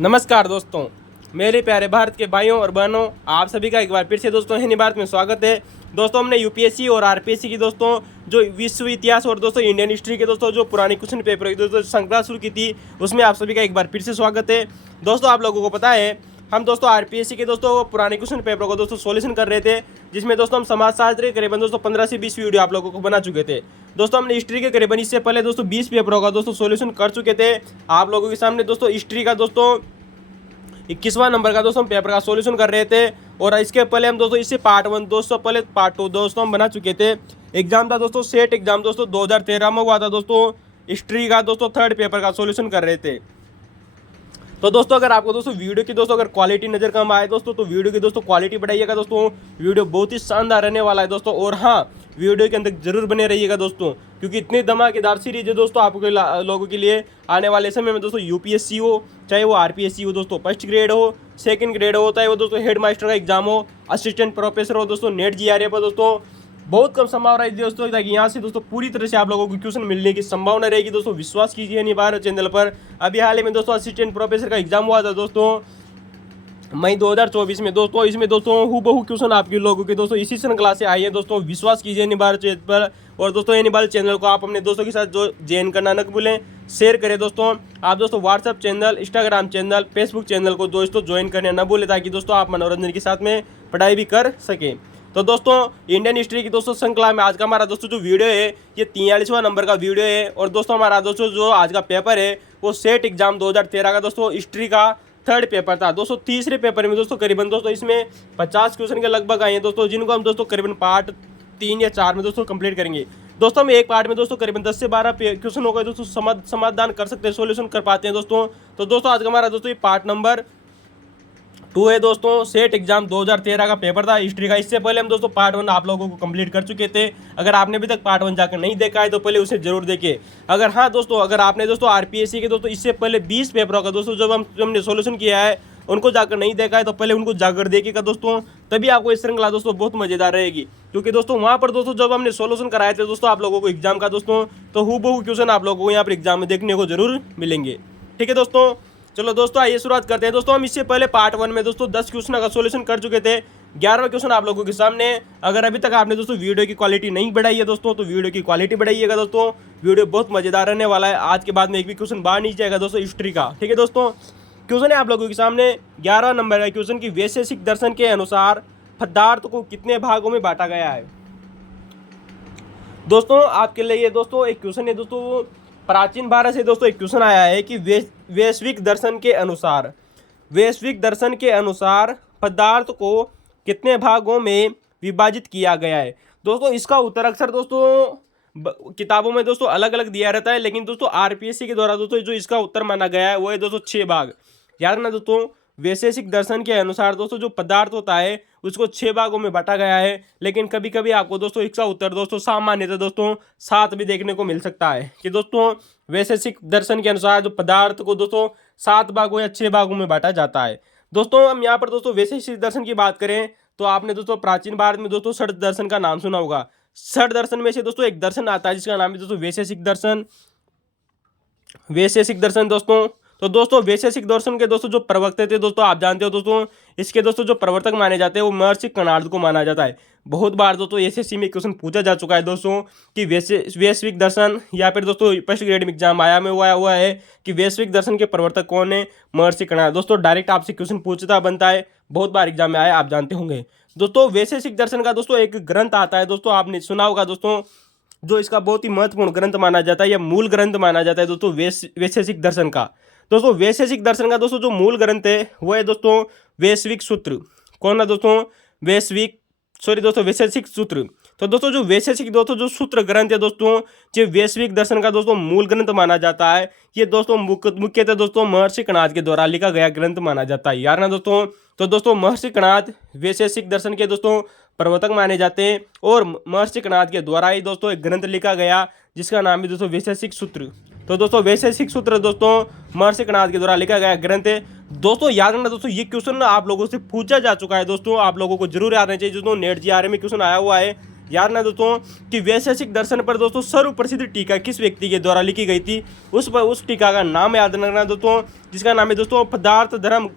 नमस्कार दोस्तों, मेरे प्यारे भारत के भाइयों और बहनों, आप सभी का एक बार फिर से दोस्तों हिंदी भारत में स्वागत है। दोस्तों हमने यूपीएससी और आरपीएससी की दोस्तों जो विश्व इतिहास और दोस्तों इंडियन हिस्ट्री के दोस्तों जो पुरानी क्वेश्चन पेपर की दोस्तों श्रृंखला शुरू की थी, उसमें आप सभी का एक बार फिर से स्वागत है। दोस्तों आप लोगों को पता है हम दोस्तों आरपीएससी के दोस्तों पुराने क्वेश्चन पेपर को दोस्तों सॉल्यूशन कर रहे थे, जिसमें दोस्तों हम समाजशास्त्र के करीबन दोस्तों 15 से 20 वीडियो आप लोगों को बना चुके थे। दोस्तों हमने हिस्ट्री के करीबन इससे पहले दोस्तों 20 पेपरों का दोस्तों सॉल्यूशन कर चुके थे आप लोगों के सामने। दोस्तों हिस्ट्री का दोस्तों 21वां नंबर का दोस्तों हम पेपर का सॉल्यूशन कर रहे थे, और इसके पहले हम दोस्तों इससे पार्ट 1 दोस्तों पहले पार्ट 2 दोस्तों हम बना चुके थे। एग्जाम था दोस्तों सेट एग्जाम दोस्तों 2013 में हुआ था दोस्तों, हिस्ट्री का दोस्तों थर्ड पेपर का सॉल्यूशन कर रहे थे। तो दोस्तों अगर आपको दोस्तों वीडियो की दोस्तों अगर क्वालिटी नजर कम आए दोस्तों, तो वीडियो की दोस्तों क्वालिटी बढ़ाइएगा दोस्तों। वीडियो बहुत ही शानदार रहने वाला है दोस्तों, और हाँ वीडियो के अंदर जरूर बने रहिएगा दोस्तों, क्योंकि इतनी धमाकेदार सीरीज है दोस्तों आपके लोगों के लिए आने वाले समय में दोस्तों। यूपीएससी हो चाहे वो आरपीएससी हो दोस्तों, फर्स्ट ग्रेड हो सेकंड ग्रेड हो, चाहे वो दोस्तों हेड मास्टर का एग्जाम हो, असिस्टेंट प्रोफेसर हो दोस्तों, नेट जीआरएफ हो दोस्तों, बहुत कम संभावना है दोस्तों, ताकि यहाँ से दोस्तों पूरी तरह से आप लोगों को क्वेश्चन मिलने की संभावना रहेगी दोस्तों। विश्वास कीजिए नहीं भारत चैनल पर। अभी हाल ही में दोस्तों असिस्टेंट प्रोफेसर का एग्जाम हुआ था दोस्तों मई 2024 में दोस्तों। इसमें दोस्तों हूबहू क्वेश्चन आपके लोगों के दोस्तों इसी श्रृंखला से आई है दोस्तों। विश्वास कीजिए नहीं भारत चैनल पर। और दोस्तों ये निबाल चैनल को आप अपने दोस्तों के साथ जो ज्वाइन करना न भूलें, शेयर करें दोस्तों। आप दोस्तों WhatsApp channel, Instagram channel, Facebook channel को दोस्तों ज्वाइन करने न भूलें, ताकि दोस्तों आप मनोरंजन के साथ में पढ़ाई भी कर सकें। तो दोस्तों इंडियन हिस्ट्री की दोस्तों श्रृंखला में आज का हमारा दोस्तों जो वीडियो है ये 43वां नंबर का वीडियो है। और दोस्तों हमारा दोस्तों जो आज का पेपर है वो सेट एग्जाम 2013 का दोस्तों हिस्ट्री का थर्ड पेपर था दोस्तों। तीसरे पेपर में दोस्तों करीबन दोस्तों इसमें 50 क्वेश्चन के लगभग आए हैं दोस्तों, जिनको हम दोस्तों करीबन पार्ट 3 या 4 में दोस्तों कंप्लीट करेंगे। दोस्तों हम एक पार्ट में दोस्तों करीबन 10 से 12 क्वेश्चन हो गए दोस्तों समाधान कर सकते हैं, सोल्यूशन कर पाते हैं दोस्तों। तो दोस्तों आज का हमारा दोस्तों ये पार्ट नंबर 2 है दोस्तों। सेट एग्जाम 2013 का पेपर था हिस्ट्री का। इससे पहले हम दोस्तों पार्ट 1 आप लोगों को कंप्लीट कर चुके थे। अगर आपने अभी तक पार्ट 1 जाकर नहीं देखा है तो पहले उसे जरूर देखिए। अगर हाँ दोस्तों, अगर आपने दोस्तों आरपीएससी के दोस्तों इससे पहले 20 पेपरों का दोस्तों जब हमने सोल्यूशन किया है उनको जाकर नहीं देखा है तो पहले उनको जाकर देखिएगा दोस्तों, तभी आपको इस श्रृंखला दोस्तों बहुत मजेदार रहेगी। क्योंकि दोस्तों वहाँ पर दोस्तों जब हमने सोल्यूशन कराए थे दोस्तों आप लोगों को एग्जाम का दोस्तों, तो हूबहू क्वेश्चन आप लोगों को यहाँ पर एग्जाम में देखने को जरूर मिलेंगे। ठीक है दोस्तों, चलो दोस्तों आइए शुरुआत करते हैं। दोस्तों हम इससे पहले पार्ट 1 में दोस्तों 10 क्वेश्चन का सॉल्यूशन कर चुके थे। 11वां क्वेश्चन आप लोगों के सामने। अगर अभी तक आपने दोस्तों वीडियो की क्वालिटी नहीं बढ़ाई है दोस्तों, तो वीडियो की क्वालिटी बढ़ाइएगा दोस्तों। वीडियो बहुत मजेदार रहने वाला है। आज के बाद में एक भी क्वेश्चन बाहर नहीं जाएगा दोस्तों हिस्ट्री का। ठीक है दोस्तों, क्वेश्चन है आप लोगों के सामने 11 नंबर का क्वेश्चन की वैशेषिक दर्शन के अनुसार पदार्थ को कितने भागों में बांटा गया है। दोस्तों आपके लिए ये दोस्तों एक क्वेश्चन है दोस्तों, प्राचीन भारत से दोस्तों एक क्वेश्चन आया है कि वैश्विक दर्शन के अनुसार पदार्थ को कितने भागों में विभाजित किया गया है। दोस्तों इसका उत्तर अक्सर दोस्तों किताबों में दोस्तों अलग अलग दिया रहता है, लेकिन दोस्तों आरपीएससी के द्वारा दोस्तों जो इसका उत्तर माना गया है वो है दोस्तों 6 भाग। याद रखना दोस्तों, वैशेषिक दर्शन के अनुसार दोस्तों जो पदार्थ होता है उसको 6 भागों में बांटा गया है। लेकिन कभी कभी आपको दोस्तों इसका उत्तर दोस्तों सामान्यतः दोस्तों 7 भी देखने को मिल सकता है, कि दोस्तों वैशेषिक दर्शन के अनुसार जो पदार्थ को दोस्तों 7 भागों या 6 भागों में बांटा जाता है। दोस्तों हम यहाँ पर दोस्तों वैशेषिक दर्शन की बात करें तो आपने दोस्तों प्राचीन भारत में दोस्तों षड दर्शन का नाम सुना होगा। षड दर्शन में से दोस्तों एक दर्शन आता है जिसका नाम है दोस्तों वैशेषिक दर्शन दोस्तों। तो दोस्तों वैशेषिक दर्शन के दोस्तों जो प्रवक्ता थे दोस्तों आप जानते हो दोस्तों, इसके दोस्तों जो प्रवर्तक माने जाते हैं वो महर्षि कणाद को माना जाता है। बहुत बार दोस्तों एसएससी में क्वेश्चन पूछा जा चुका है दोस्तों कि वैश्विक दर्शन, या फिर दोस्तों फर्स्ट ग्रेड में एग्जाम आया में हुआ है कि वैश्विक दर्शन के प्रवर्तक कौन है, महर्षि कणाद। दोस्तों डायरेक्ट आपसे क्वेश्चन पूछता बनता है, बहुत बार एग्जाम में आया, आप जानते होंगे। दोस्तों वैशेषिक दर्शन का दोस्तों एक ग्रंथ आता है दोस्तों, आपने सुना होगा दोस्तों, जो इसका बहुत ही महत्वपूर्ण ग्रंथ माना जाता है या मूल ग्रंथ माना जाता है दोस्तों वैशेषिक दर्शन का। दोस्तों वैशेषिक दर्शन का दोस्तों जो मूल ग्रंथ है वो है दोस्तों वैश्विक सूत्र। कौन है दोस्तों? वैशेषिक सूत्र। तो दोस्तों जो वैशेषिक दोस्तों जो सूत्र ग्रंथ है दोस्तों, जो वैश्विक दर्शन का दोस्तों मूल ग्रंथ माना जाता है, ये दोस्तों मुख्यतः दोस्तों महर्षि कणाद के द्वारा लिखा गया ग्रंथ माना जाता है। यार ना दोस्तों, तो दोस्तों महर्षि कणाद वैशेषिक दर्शन के दोस्तों प्रवर्तक माने जाते हैं, और महर्षि कणाद के द्वारा ही दोस्तों एक ग्रंथ लिखा गया जिसका नाम है दोस्तों वैशेषिक सूत्र। तो दोस्तों वैशेषिक सूत्र दोस्तों महर्षि कणाद के द्वारा लिखा गया ग्रंथ है। दोस्तों याद रखना दोस्तों, ये क्वेश्चन आप लोगों से पूछा जा चुका है दोस्तों, आप लोगों को जरूर याद रहना चाहिए। दोस्तों नेट जीआरएफ में क्वेश्चन आया हुआ है याद ना दोस्तों कि वैशेषिक दर्शन पर दोस्तों सर्वप्रसिद्ध टीका किस व्यक्ति के द्वारा लिखी गई थी, उस टीका का नाम याद रखना दोस्तों, जिसका नाम है दोस्तों पदार्थ धर्म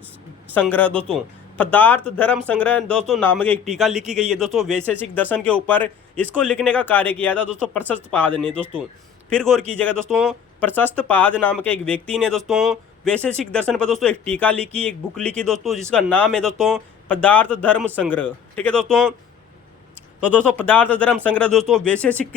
संग्रह। दोस्तों पदार्थ धर्म संग्रह दोस्तों नामक एक टीका लिखी गई है दोस्तों वैशेषिक दर्शन के ऊपर। इसको लिखने का कार्य किया था दोस्तों प्रशस्तपाद ने। दोस्तों फिर गौर कीजिएगा दोस्तों, प्रशस्तपाद नामक एक व्यक्ति ने दोस्तों वैशेषिक दर्शन पर दोस्तों एक टीका लिखी, एक बुक लिखी दोस्तों, जिसका नाम है दोस्तों पदार्थ धर्म संग्रह। ठीक है दोस्तों, तो दोस्तों पदार्थ धर्म संग्रह दोस्तों वैशेषिक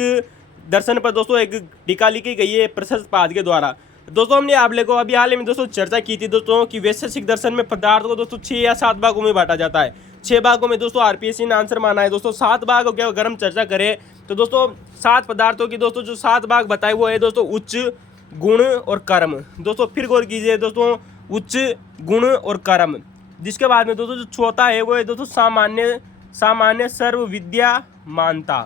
दर्शन पर दोस्तों एक टीका लिखी गई है प्रशस्तपाद के द्वारा। दोस्तों हमने आप लोगों को अभी हाल ही में दोस्तों चर्चा की थी दोस्तों कि वैशेषिक दर्शन में पदार्थ को दोस्तों 6 या 7 भागों में बांटा जाता है। 6 भागों में दोस्तों आरपीएससी ने आंसर माना है दोस्तों। 7 भागों के अगर हम चर्चा करें तो दोस्तों 7 पदार्थों की दोस्तों जो 7 भाग बताए वो है दोस्तों उच्च, गुण और कर्म। दोस्तों फिर गौर कीजिए दोस्तों, उच्च, गुण और कर्म। जिसके बाद में दोस्तों जो चौथा है वो है दोस्तों सामान्य सर्व विद्या मानता।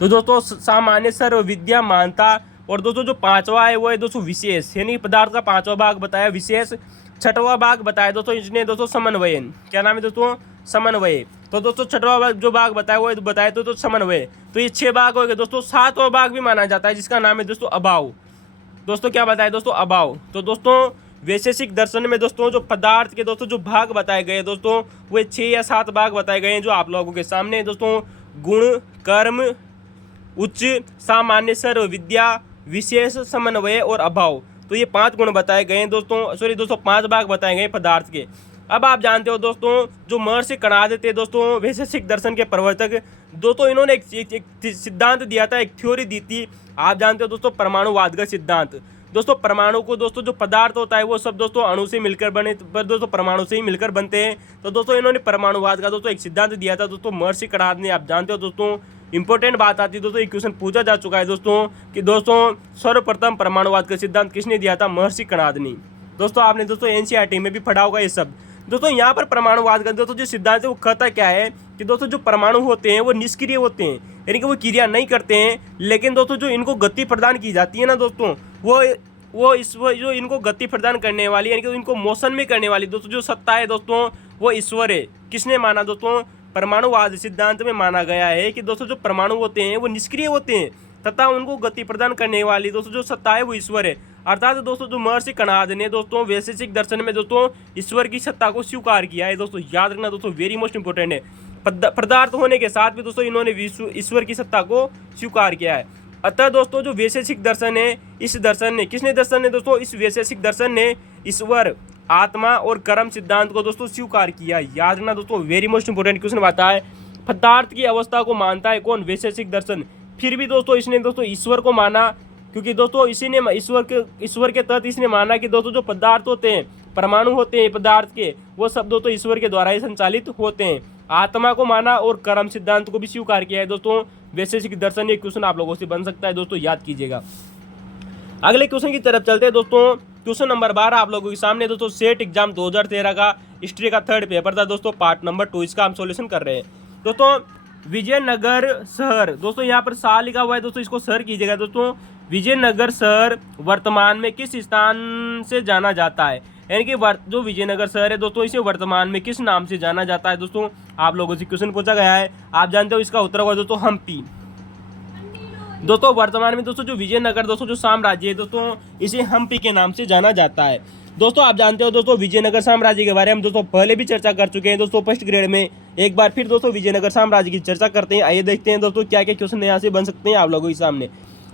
तो दोस्तों सामान्य सर्व विद्या मानता। और दोस्तों जो 5वां है वो है दोस्तों विशेष, यानी पदार्थ का 5वां भाग बताया विशेष। 6वां भाग बताया दोस्तों इसने दोस्तों समन्वय। क्या नाम है दोस्तों? समन्वय। तो दोस्तों 6वां जो भाग बताया वो बताया तो समन्वय। तो ये 6 भाग हो गए दोस्तों। 7वां भाग भी माना जाता है जिसका नाम है दोस्तों अभाव। दोस्तों क्या बताया दोस्तों? अभाव। तो दोस्तों वैशेषिक दर्शन में दोस्तों जो पदार्थ के दोस्तों जो भाग बताए गए दोस्तों वो 6 या 7 भाग बताए गए हैं जो आप लोगों के सामने है दोस्तों। गुण, कर्म, उच्च, सामान्य, सर्व विद्या, विशेष, समन्वय और अभाव। तो ये 5 गुण बताए गए हैं दोस्तों 5 भाग बताए गए पदार्थ के। अब आप जानते हो दोस्तों जो महर्षि कणाद थे दोस्तों वैशेषिक दर्शन के प्रवर्तक, दोस्तों इन्होंने एक सिद्धांत दिया था, एक थ्योरी दी थी। आप जानते हो दोस्तों परमाणुवाद का सिद्धांत। दोस्तों परमाणु को दोस्तों जो पदार्थ होता है वो सब दोस्तों अणु से मिलकर बने, पर दोस्तों परमाणु से ही मिलकर बनते हैं। तो दोस्तों इन्होंने परमाणुवाद का दोस्तों एक सिद्धांत दिया था दोस्तों महर्षि कणाद ने। आप जानते हो दोस्तों इंपॉर्टेंट बात आती है दोस्तों, एक क्वेश्चन पूछा जा चुका है दोस्तों कि दोस्तों सर्वप्रथम परमाणुवाद का सिद्धांत किसने दिया था? महर्षि कणाद ने। दोस्तों आपने दोस्तों एनसीईआरटी में भी पढ़ा होगा ये सब। दोस्तों यहाँ पर परमाणुवाद का दोस्तों जो सिद्धांत है वो कहता क्या है कि दोस्तों जो परमाणु होते हैं वो निष्क्रिय होते हैं, यानी कि वो क्रिया नहीं करते हैं, लेकिन दोस्तों जो इनको गति प्रदान की जाती है ना दोस्तों वो जो इनको गति प्रदान करने वाली यानी कि इनको मोशन में करने वाली दोस्तों जो सत्ता है दोस्तों वो ईश्वर है। किसने माना दोस्तों? परमाणुवाद सिद्धांत में माना गया है कि दोस्तों जो परमाणु होते हैं वो निष्क्रिय होते हैं तथा उनको गति प्रदान करने वाली दोस्तों जो सत्ता है वो ईश्वर है। अर्थात दोस्तों जो महर्षि कणाद ने दोस्तों वैशेषिक दर्शन में दोस्तों ईश्वर की सत्ता को स्वीकार किया है। दोस्तों याद रखना दोस्तों, वेरी मोस्ट इंपोर्टेंट है। पदार्थ होने के साथ भी दोस्तों इन्होंने ईश्वर की सत्ता को स्वीकार किया है। अतः दोस्तों जो वैशेषिक दर्शन है, इस दर्शन ने किसने दर्शन ने दोस्तों इस वैशेषिक दर्शन ने ईश्वर, आत्मा और कर्म सिद्धांत को दोस्तों स्वीकार किया। याद रखना दोस्तों, वेरी मोस्ट इंपोर्टेंट क्वेश्चन आता है। पदार्थ की अवस्था को मानता है कौन? वैशेषिक दर्शन। फिर भी दोस्तों इसने दोस्तों ईश्वर को माना, क्योंकि दोस्तों इसी ने ईश्वर के तहत इसने माना कि दोस्तों जो पदार्थ होते हैं, परमाणु होते हैं पदार्थ के, वो सब दोस्तों ईश्वर के द्वारा ही संचालित होते हैं। आत्मा को माना और कर्म सिद्धांत को भी स्वीकार किया है दोस्तों वैशेषिक दर्शन। ये क्वेश्चन आप लोगों से बन सकता है दोस्तों, याद कीजिएगा। अगले क्वेश्चन की तरफ चलते हैं दोस्तों। क्वेश्चन नंबर 12 आप लोगों के सामने दोस्तों सेट एग्जाम 2013 का हिस्ट्री का 3rd पेपर था दोस्तों, पार्ट नंबर 2। इसका हम सॉल्यूशन कर रहे हैं दोस्तों। विजयनगर शहर, दोस्तों यहाँ पर साल लिखा हुआ है दोस्तों, इसको शहर कीजिएगा दोस्तों। विजयनगर शहर वर्तमान में किस स्थान से जाना जाता है? यानी कि जो विजयनगर शहर है दोस्तों इसे वर्तमान में किस नाम से जाना जाता है? दोस्तों आप लोगों से क्वेश्चन पूछा गया है, आप जानते हो इसका उत्तर होगा दोस्तों हम्पी। दोस्तों वर्तमान में दोस्तों जो विजयनगर दोस्तों जो साम्राज्य है दोस्तों इसे हम्पी के नाम से जाना जाता है। दोस्तों आप जानते हो दोस्तों विजयनगर साम्राज्य के बारे में दोस्तों पहले भी चर्चा कर चुके हैं दोस्तों फर्स्ट ग्रेड में। एक बार फिर दोस्तों विजयनगर साम्राज्य की चर्चा करते हैं। आइए देखते हैं दोस्तों क्या क्या क्वेश्चन यहाँ से बन सकते हैं आप लोगों के सामने।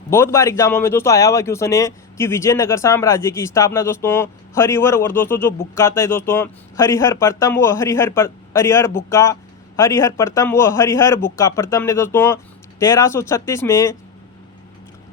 बहुत बार एग्जामों में दोस्तों आया हुआ क्वेश्चन है कि विजयनगर साम्राज्य की स्थापना दोस्तों हरिहर और दोस्तों जो बुक्का था दोस्तों हरिहर प्रथम व हरिहर बुक्का प्रथम ने दोस्तों 1336 में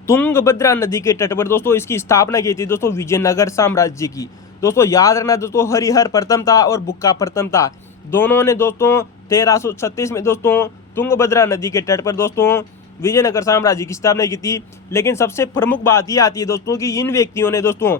तुंगभद्रा नदी के तट पर दोस्तों इसकी स्थापना की थी दोस्तों विजयनगर साम्राज्य की। दोस्तों याद रखना दोस्तों हरिहर प्रथम था और बुक्का प्रथम था, दोनों ने दोस्तों 1336 में दोस्तों तुंगभद्रा नदी के तट पर दोस्तों विजयनगर साम्राज्य की स्थापना की थी। लेकिन सबसे प्रमुख बात यह आती है दोस्तों कि इन व्यक्तियों ने दोस्तों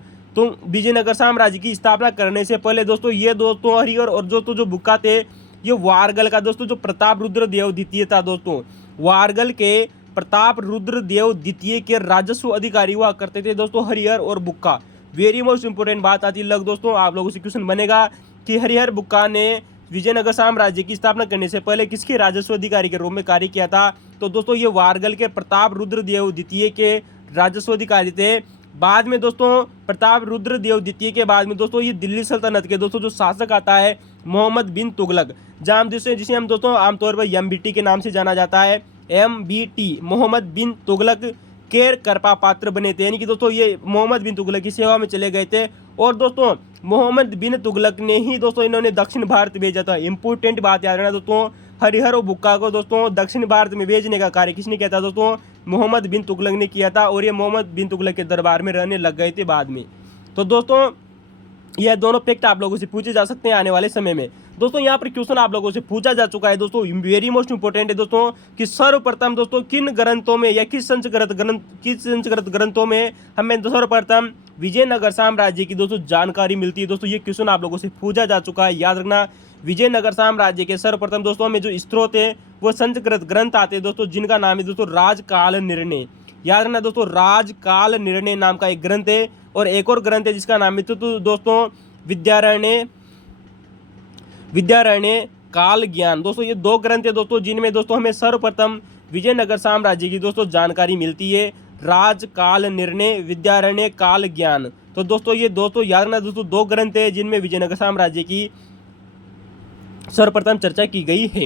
विजयनगर साम्राज्य की स्थापना करने से पहले दोस्तों ये दोस्तों हरिहर और दोस्तों जो बुक्का थे ये वारगल का दोस्तों जो प्रताप रुद्र देव द्वितीय था दोस्तों, वारगल के प्रताप रुद्र देव द्वितीय के राजस्व अधिकारी हुआ करते थे दोस्तों हरिहर और बुक्का। वेरी मोस्ट इंपोर्टेंट बात आती है लग दोस्तों, आप लोगों से क्वेश्चन बनेगा कि हरिहर बुक्का ने विजयनगर साम्राज्य की स्थापना करने से पहले किसके राजस्व अधिकारी के रूप में कार्य किया था? तो दोस्तों ये वारगल के प्रताप रुद्रदेव द्वितीय के राजस्व अधिकारी थे। बाद में दोस्तों प्रताप रुद्रदेव द्वितीय के बाद में दोस्तों ये दिल्ली सल्तनत के दोस्तों जो शासक आता है मोहम्मद बिन तुगलक, जहाँ जिसे हम दोस्तों आमतौर पर MBT के नाम से जाना जाता है। MBT मोहम्मद बिन तुगलक के कृपा पात्र बने थे, यानी कि दोस्तों ये मोहम्मद बिन तुगलक की सेवा में चले गए थे। और दोस्तों मोहम्मद बिन तुगलक ने ही दोस्तों इन्होंने दक्षिण भारत भेजा था। इंपॉर्टेंट बात याद रखना दोस्तों, हरिहर और बुक्का को दोस्तों दक्षिण भारत में भेजने का कार्य किसने किया था? दोस्तों मोहम्मद बिन तुगलक ने किया था, और ये मोहम्मद बिन तुगलक के दरबार में रहने लग गए थे बाद में। तो दोस्तों यह दोनों फैक्ट आप लोगों से पूछे जा सकते हैं आने वाले समय में। दोस्तों यहाँ पर क्वेश्चन आप लोगों से पूछा जा चुका है दोस्तों, वेरी मोस्ट इंपोर्टेंट है दोस्तों, कि सर्वप्रथम दोस्तों किन ग्रंथों में या किस संस्कृत ग्रंथों में हमें सर्वप्रथम विजयनगर साम्राज्य की दोस्तों जानकारी मिलती है? दोस्तों ये क्वेश्चन आप लोगों से पूछा जा चुका है, याद रखना। विजयनगर साम्राज्य के सर्वप्रथम दोस्तों में जो स्त्रोत है वो संस्कृत ग्रंथ आते हैं दोस्तों, जिनका नाम है दोस्तों राजकाल निर्णय। याद रखना दोस्तों, राजकाल निर्णय नाम का एक ग्रंथ है, और एक और ग्रंथ है जिसका नाम है तो दोस्तों विद्यारण्य काल ज्ञान। दोस्तों ये दो ग्रंथ है दोस्तों जिनमें दोस्तों हमें सर्वप्रथम विजयनगर साम्राज्य की दोस्तों जानकारी मिलती है, राजकाल निर्णय, विद्यारण्य काल ज्ञान। तो दोस्तों ये दोस्तों याद रखना दोस्तों, दो ग्रंथ है जिनमें विजयनगर साम्राज्य की सर्वप्रथम चर्चा की गई है।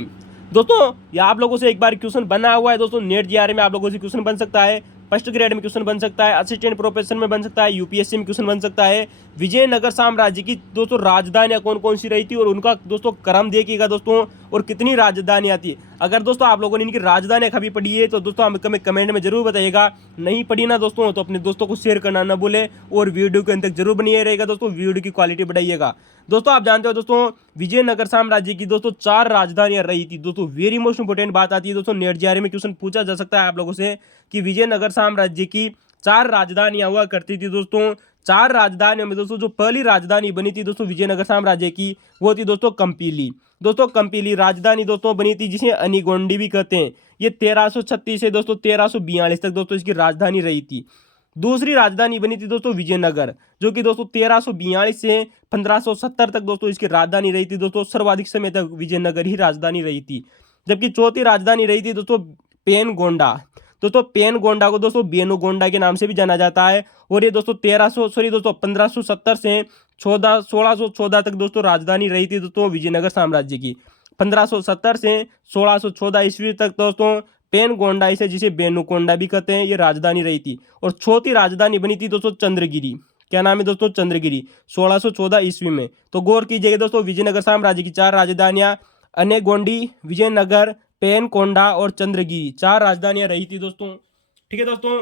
दोस्तों ये आप लोगों से एक बार क्वेश्चन बना हुआ है दोस्तों, नेट GRA में आप लोगों से क्वेश्चन बन सकता है, फर्स्ट ग्रेड में क्वेश्चन बन सकता है, असिस्टेंट प्रोफेसर में बन सकता है, UPSC में क्वेश्चन बन सकता है। विजयनगर साम्राज्य की दोस्तों राजधानियां कौन कौन सी रही थी और उनका दोस्तों क्रम देखिएगा दोस्तों, और कितनी राजधानियां थी। अगर दोस्तों आप लोगों ने इनकी राजधानियां कभी पढ़ी है तो दोस्तों हमें कमेंट में जरूर बताइएगा। नहीं पढ़ी ना दोस्तों तो अपने दोस्तों को शेयर करना ना भूले, और वीडियो के अंत तक जरूर बनिए रहेगा दोस्तों, वीडियो की क्वालिटी बढ़ाइएगा। दोस्तों आप जानते हो दोस्तों विजयनगर साम्राज्य की दोस्तों 4 राजधानियां रही थी। दोस्तों वेरी मोस्ट इंपोर्टेंट बात आती है दोस्तों, नेट GRA में क्वेश्चन पूछा जा सकता है आप लोगों से कि विजयनगर साम्राज्य की 4 राजधानियां हुआ करती थी। दोस्तों 4 राजधानियों में दोस्तों जो पहली राजधानी बनी थी दोस्तों विजयनगर साम्राज्य की, वो थी दोस्तों कंपीली। दोस्तों कंपीली राजधानी दोस्तों बनी थी, जिसे अनिगोंडी भी कहते हैं। ये 1336 से दोस्तों 1342 तक दोस्तों इसकी राजधानी रही थी। दूसरी राजधानी बनी थी दोस्तों विजयनगर, जो कि दोस्तों 1342 से 1570 तक दोस्तों इसकी राजधानी रही थी। दोस्तों सर्वाधिक समय तक विजयनगर ही राजधानी रही थी। जबकि चौथी राजधानी रही थी दोस्तों पेनगोंडा। दोस्तों पेनगोंडा को दोस्तों बेनुगोंडा के नाम से भी जाना जाता है, और ये दोस्तों 1570 से 1614 तक दोस्तों राजधानी रही थी दोस्तों विजयनगर साम्राज्य की। 1570 से 1614 ईस्वी तक दोस्तों पेनगोंडा इसे जिसे बेनुकोंडा भी कहते हैं, ये राजधानी रही थी। और चौथी राजधानी बनी थी दोस्तों चंद्रगिरी। क्या नाम है दोस्तों? चंद्रगिरी, 1614 ईस्वी में। तो गौर कीजिएगा दोस्तों, विजयनगर साम्राज्य की 4 राजधानियां अनेगोंडी, विजयनगर, पेनकोंडा और चंद्रगिरी 4 राजधानियां रही थी दोस्तों। ठीक है दोस्तों,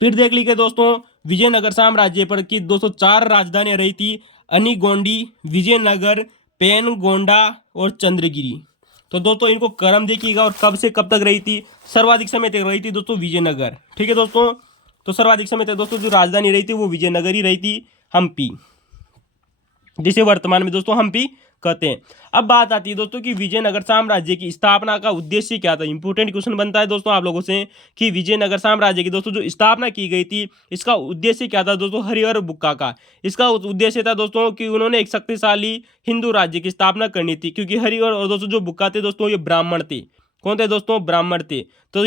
फिर देख लीजिए दोस्तों विजयनगर साम्राज्य पर की दोस्तों 4 राजधानियां रही थी, अनिगोंडी, विजयनगर, पेनगोंडा और चंद्रगिरी। तो दोस्तों इनको क्रम देखिएगा, और कब से कब तक रही थी? सर्वाधिक समय तक रही थी दोस्तों विजयनगर। ठीक है दोस्तों, तो सर्वाधिक समय तक दोस्तों जो राजधानी रही थी वो विजयनगर ही रही थी, हम्पी, जिसे वर्तमान में दोस्तों हम्पी कहते हैं। अब बात आती है दोस्तों कि विजयनगर साम्राज्य की स्थापना का उद्देश्य क्या था। इंपोर्टेंट क्वेश्चन बनता है दोस्तों आप लोगों से कि विजयनगर साम्राज्य की दोस्तों जो स्थापना की गई थी इसका उद्देश्य क्या था दोस्तों हरिहर बुक्का का। इसका उद्देश्य था दोस्तों कि उन्होंने एक शक्तिशाली हिंदू राज्य की स्थापना करनी थी, क्योंकि हरिहर और दोस्तों जो बुक्का थे दोस्तों ये ब्राह्मण थे। कौन थे दोस्तों? ब्राह्मण थे। तो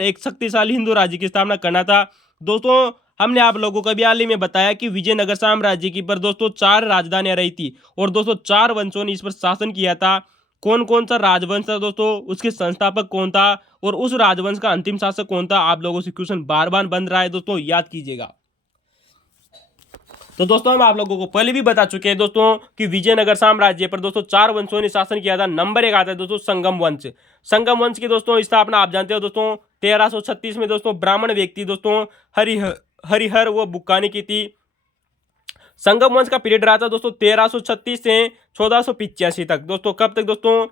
एक शक्तिशाली हिंदू राज्य की स्थापना करना था दोस्तों। हमने आप लोगों को भी हाल ही में बताया कि विजयनगर साम्राज्य की पर दोस्तों 4 राजधानियां रही थी, और दोस्तों 4 वंशों ने इस पर शासन किया था। कौन कौन सा राजवंश था दोस्तों, उसके संस्थापक कौन था, और उस राजवंश का अंतिम शासक कौन था? आप लोगों से क्वेश्चन बार बार बन रहा है दोस्तों, याद कीजिएगा। तो दोस्तों हम आप लोगों को पहले भी बता चुके हैं दोस्तों कि विजयनगर साम्राज्य पर दोस्तों 4 वंशों ने शासन किया था। नंबर 1 आता है दोस्तों संगम वंश। संगम वंश की दोस्तों स्थापना आप जानते हो दोस्तों 1336 में दोस्तों ब्राह्मण व्यक्ति दोस्तों हरिहर वो बुक्का ने की थी। संगम वंश का पीरियड रहा था दोस्तों 1336 से 1485 तक। दोस्तों कब तक दोस्तों?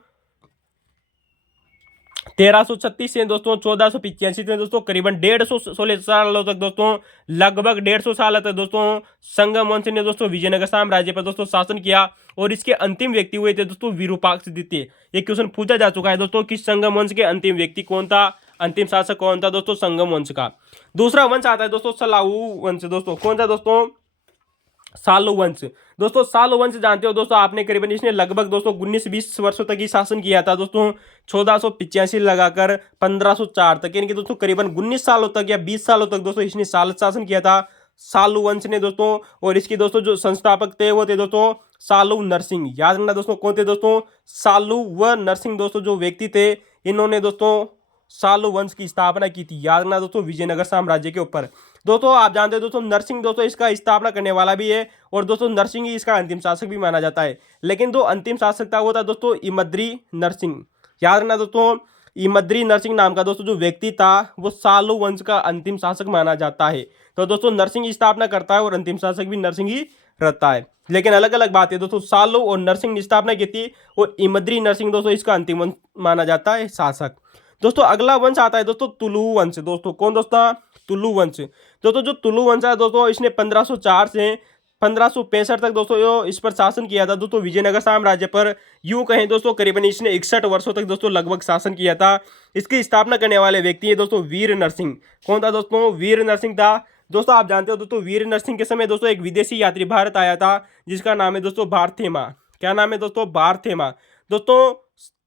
1336 से दोस्तों 1485 में दोस्तों करीबन 150 सालों तक दोस्तों, लगभग 150 साल तक दोस्तों संगम वंश ने दोस्तों विजयनगर साम्राज्य पर दोस्तों शासन किया, और इसके अंतिम व्यक्ति हुए थे दोस्तों विरूपाक्ष द्वितीय। ये क्वेश्चन पूछा जा चुका है दोस्तों कि संगम वंश के अंतिम व्यक्ति कौन था, अंतिम शासक कौन था दोस्तों संगम वंश का। दूसरा वंश आता है दोस्तों सलाऊ वंश। दोस्तों कौन सा दोस्तों? सालू वंश। दोस्तों सालू वंश जानते हो दोस्तों आपने, करीबन इसने लगभग दोस्तों 19-20 वर्षों तक ही शासन किया था दोस्तों। 1485 लगाकर 1504 तक, यानी कि दोस्तों करीबन 19 सालों तक या 20 सालों तक दोस्तों इसने शासन किया था सालू वंश ने दोस्तों। और इसकी दोस्तों जो संस्थापक थे वो थे दोस्तों सालू नरसिंह। याद रखना दोस्तों कौन थे दोस्तों, सालू व नरसिंह दोस्तों जो व्यक्ति थे, इन्होंने दोस्तों सालू वंश की स्थापना की थी। याद रखना दोस्तों विजयनगर साम्राज्य के ऊपर। दोस्तों आप जानते हो दोस्तों नरसिंह दोस्तों इसका स्थापना करने वाला भी है, और दोस्तों नरसिंह ही इसका अंतिम शासक भी माना जाता है। लेकिन जो अंतिम शासक था वो था दोस्तों इमद्री नरसिंह। याद रखना दोस्तों इमद्री नरसिंह नाम का दोस्तों जो व्यक्ति था वो सालू वंश का अंतिम शासक माना जाता है। तो दोस्तों नरसिंह की स्थापना करता है और अंतिम शासक भी नरसिंह ही रहता है। लेकिन अलग अलग बात है दोस्तों, सालू और नरसिंह ने स्थापना की थी और इमद्री नरसिंह दोस्तों इसका अंतिम वंश माना जाता है शासक। दोस्तों अगला वंश आता है दोस्तों तुलु वंश। दोस्तों कौन दोस्तों, तुलु वंश। दोस्तों जो तुलु वंश है दोस्तों इसने 1504 से 1565 तक दोस्तों इस पर शासन किया था दोस्तों विजयनगर साम्राज्य पर। यूं कहें दोस्तों करीबन इसने 61 वर्षों तक दोस्तों लगभग शासन किया था। इसकी स्थापना करने वाले व्यक्ति है दोस्तों वीर नरसिंह। कौन था दोस्तों, वीर नरसिंह था। दोस्तों आप जानते हो दोस्तों वीर नरसिंह के समय दोस्तों एक विदेशी यात्री भारत आया था जिसका नाम है दोस्तों भारथेमा। क्या नाम है दोस्तों, भारथेमा। दोस्तों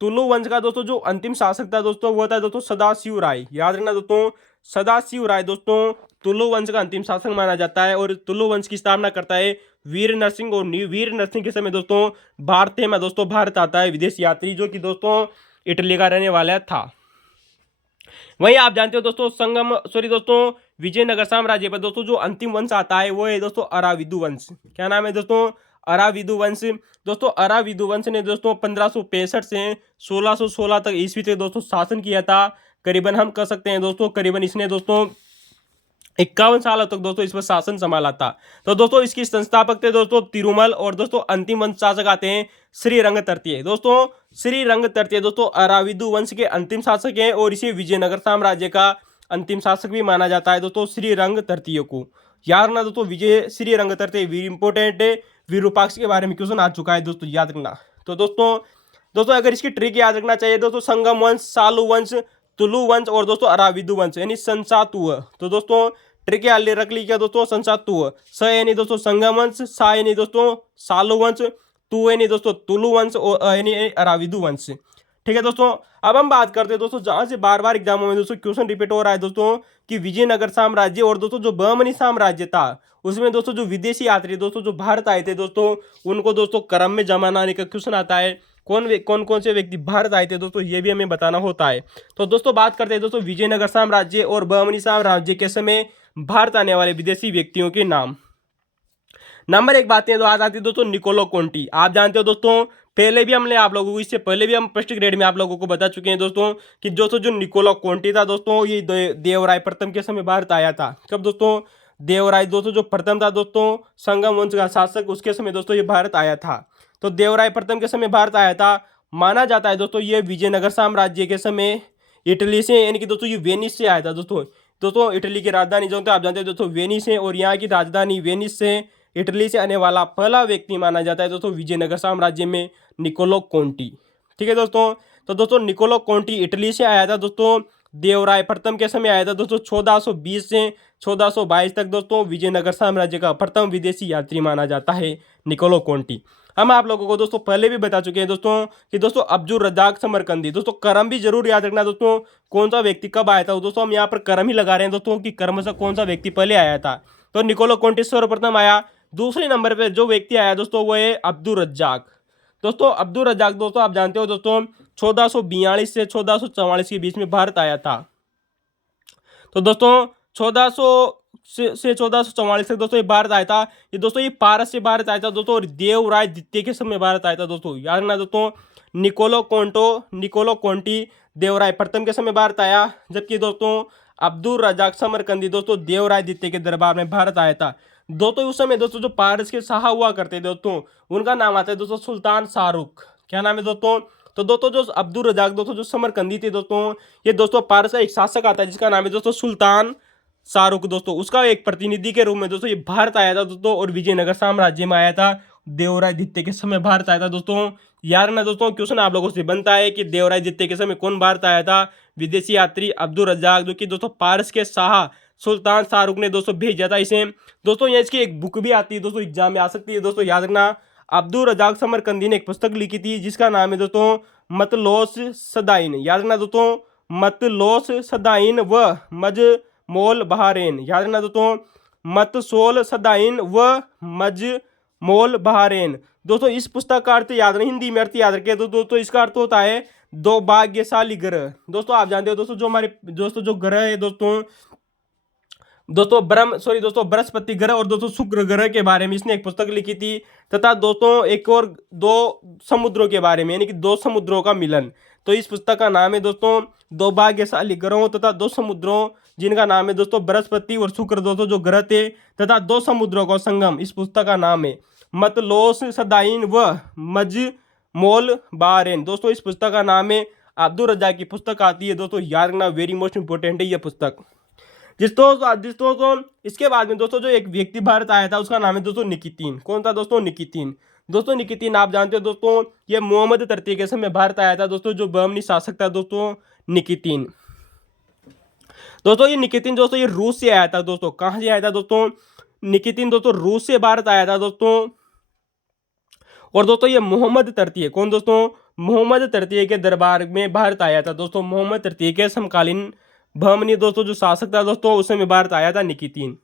तुलु वंश का दोस्तों जो अंतिम शासक था दोस्तों वो था दोस्तों सदाशिव राय। याद रखना दोस्तों सदाशिव राय दोस्तों तुलु वंश का अंतिम शासक माना जाता है, और तुलु वंश की स्थापना करता है वीर नरसिंह। और वीर नरसिंह के समय दोस्तों भारतीय में दोस्तों भारत आता है विदेश यात्री जो कि दोस्तों इटली का रहने वाला था। वहीं आप जानते हो दोस्तों दोस्तों विजयनगर साम्राज्य पर दोस्तों जो अंतिम वंश आता है वो है दोस्तों अराविदु वंश। क्या नाम है दोस्तों, अराविदु वंश। दोस्तों अराविदु वंश ने दोस्तों 1565 से 1616 तक ईस्वी तक दोस्तों शासन किया था। करीबन हम कह सकते हैं दोस्तों करीबन इसने दोस्तों 51 सालों तक दोस्तों इस पर शासन संभाला था। तो दोस्तों इसकी संस्थापक थे दोस्तों तिरुमल, और दोस्तों अंतिम वंश शासक आते हैं श्रीरंग तृतीय। दोस्तों श्रीरंग तृतीय दोस्तों अराविदु वंश के अंतिम शासक हैं, और इसे विजयनगर साम्राज्य का अंतिम शासक भी माना जाता है दोस्तों श्रीरंग तृतीय को। याद रखना दोस्तों विजय श्रीरंग तृतीय वीर इंपोर्टेंट है, विरूपाक्ष के बारे में क्वेश्चन आ चुका है दोस्तों, याद रखना। तो दोस्तों अगर इसकी ट्रिक याद रखना चाहिए दोस्तों संगम वंश, सालू वंश, तुलु वंश और दोस्तों अराविदु वंश यानी संसातुव। तो दोस्तों ट्रिक याद रख लीजिए दोस्तों संसातुव। स यानी दोस्तों संगम वंश, सा यानी दोस्तों सालू वंश, तु यानी दोस्तों तुलु वंश और यानी अराविदु वंश। ठीक है दोस्तों, अब हम बात करते हैं दोस्तों जहां से बार बार एग्जामों में दोस्तों क्वेश्चन रिपीट हो रहा है दोस्तों कि विजयनगर साम्राज्य और दोस्तों जो बहमनी साम्राज्य था उसमें दोस्तों जो विदेशी यात्री दोस्तों जो भारत आए थे दोस्तों उनको दोस्तों क्रम में जमाना आने का क्वेश्चन आता है। कौन कौन से व्यक्ति भारत आए थे दोस्तों ये भी हमें बताना होता है। तो दोस्तों बात करते हैं दोस्तों विजयनगर साम्राज्य और बहमनी साम्राज्य के समय भारत आने वाले विदेशी व्यक्तियों के नाम। नंबर एक बात है तो आ जाती है दोस्तों निकोलो कोंटी। आप जानते हो दोस्तों पहले भी हमने आप लोगों को इससे पहले भी हम फर्स्ट ग्रेड में आप लोगों को बता चुके हैं दोस्तों कि दोस्तों जो निकोलो कोंटी था दोस्तों ये देवराय प्रथम के समय भारत आया था। कब दोस्तों, देवराय दोस्तों जो प्रथम था दोस्तों संगम वंश का शासक उसके समय दोस्तों ये भारत आया था। तो देवराय प्रथम के समय भारत आया था। माना जाता है दोस्तों ये विजयनगर साम्राज्य के समय इटली से यानी कि दोस्तों ये वेनिस से आया था दोस्तों इटली की राजधानी जो आप जानते हैं दोस्तों वेनिस है, और यहाँ की राजधानी वेनिस से इटली से आने वाला पहला व्यक्ति माना जाता है दोस्तों विजयनगर साम्राज्य में निकोलो कोंटी। ठीक है दोस्तों, तो दोस्तों निकोलो कोंटी इटली से आया था दोस्तों। देवराय प्रथम के समय आया था दोस्तों 1420 से 1422 तक दोस्तों विजयनगर साम्राज्य का प्रथम विदेशी यात्री माना जाता है निकोलो कोंटी। हम आप लोगों को दोस्तों पहले भी बता चुके हैं दोस्तों कि दोस्तों अब्दुल रज्जाक समरकंदी। दोस्तों करम भी जरूर याद रखना दोस्तों कौन सा व्यक्ति कब आया था। दोस्तों हम यहाँ पर करम ही लगा रहे हैं दोस्तों कि कर्म से कौन सा व्यक्ति पहले आया था। तो निकोलो कोंटी सर्वप्रथम आया। दूसरे नंबर पर जो व्यक्ति आया दोस्तों वो है अब्दुल रज्जाक। दोस्तों अब्दुल रज्जाक दोस्तों आप जानते हो दोस्तों 1442 से 1444 के बीच में भारत आया था। तो दोस्तों 1400 से 1444 तक दोस्तों ये भारत आया था। ये दोस्तों ये पारस से भारत आया था दोस्तों, और देवराय द्वितीय के समय भारत आया था दोस्तों। याद रखना दोस्तों निकोलो कोंटी देवराय प्रथम के समय भारत आया, जबकि दोस्तों अब्दुल रज्जाक समरकंदी दोस्तों देवराय द्वितीय के दरबार में भारत आया था। दोस्तों उस समय दोस्तों जो पारस के शाह हुआ करते दोस्तों उनका नाम आता है दोस्तों सुल्तान शाहरुख। क्या नाम है दोस्तों, तो दोस्तों जो अब्दुल रज्जाक दोस्तों जो समरकंदी थे दोस्तों ये दोस्तों पारस का एक शासक आता है जिसका नाम है दोस्तों सुल्तान शाहरुख। दोस्तों उसका एक प्रतिनिधि के रूप में दोस्तों ये भारत आया था दोस्तों, और विजयनगर साम्राज्य में आया था। देवराय द्वितीय के समय भारत आया था दोस्तों। याद रखना दोस्तों क्वेश्चन आप लोगों से बनता है कि देवराय द्वितीय के समय कौन भारत आया था। विदेशी यात्री अब्दुल रज्जाक जो कि दोस्तों पारस के शाह सुल्तान शाहरुख ने दोस्तों भेजा था इसे। दोस्तों ये इसकी एक बुक भी आती है दोस्तों, एग्जाम में आ सकती है दोस्तों, याद रखना। अब्दुल रजाक समरकंदी ने एक पुस्तक लिखी थी जिसका नाम है दोस्तों मतलोस सदाइन, याद रखना दोस्तों, मतलोस सदाइन व मजमोल बहारेन, याद रखना दोस्तों, मतसोल सदाइन व मजमोल बहारेन। दोस्तों इस पुस्तक का अर्थ याद नहीं, हिंदी में अर्थ याद रखे तो दोस्तों इसका अर्थ होता है दो भाग्यशाली ग्रह। दोस्तों आप जानते हो दोस्तों जो हमारे दोस्तों जो ग्रह है दोस्तों दोस्तों बृहस्पति ग्रह और दोस्तों शुक्र ग्रह के बारे में इसने एक पुस्तक लिखी थी, तथा दोस्तों एक और दो समुद्रों के बारे में, यानी कि दो समुद्रों का मिलन। तो इस पुस्तक का नाम है दोस्तों दो भाग्यशाली ग्रहों तथा दो समुद्रों, जिनका नाम है दोस्तों बृहस्पति और शुक्र दोस्तों जो ग्रह थे, तथा दो समुद्रों का संगम। इस पुस्तक का नाम है मतलोस सदाइन व मजमोल बहारेन। दोस्तों इस पुस्तक का नाम है अब्दुल रजाक की पुस्तक आती है दोस्तों, याद रखना, वेरी मोस्ट इंपोर्टेंट है यह पुस्तक। दोस्तों इसके बाद में दोस्तों जो एक व्यक्ति भारत आया था उसका नाम है दोस्तों निकितीन। कौन था दोस्तों? निकितीन। दोस्तों निकितीन आप जानते हो दोस्तों ये मोहम्मद तृतीय के समय भारत आया था दोस्तों, जो बहमनी शासक था दोस्तों निकितीन। दोस्तों ये निकितीन दोस्तों ये रूस से आया था दोस्तों। कहाँ से आया था दोस्तों? निकितीन दोस्तों रूस से भारत आया था दोस्तों। और दोस्तों ये मोहम्मद तृतीय, कौन दोस्तों? मोहम्मद तृतीय के दरबार में भारत आया था दोस्तों। मोहम्मद तृतीय के समकालीन बहमनी दोस्तों जो शासक था दोस्तों उस समय भारत आया था निकितीन।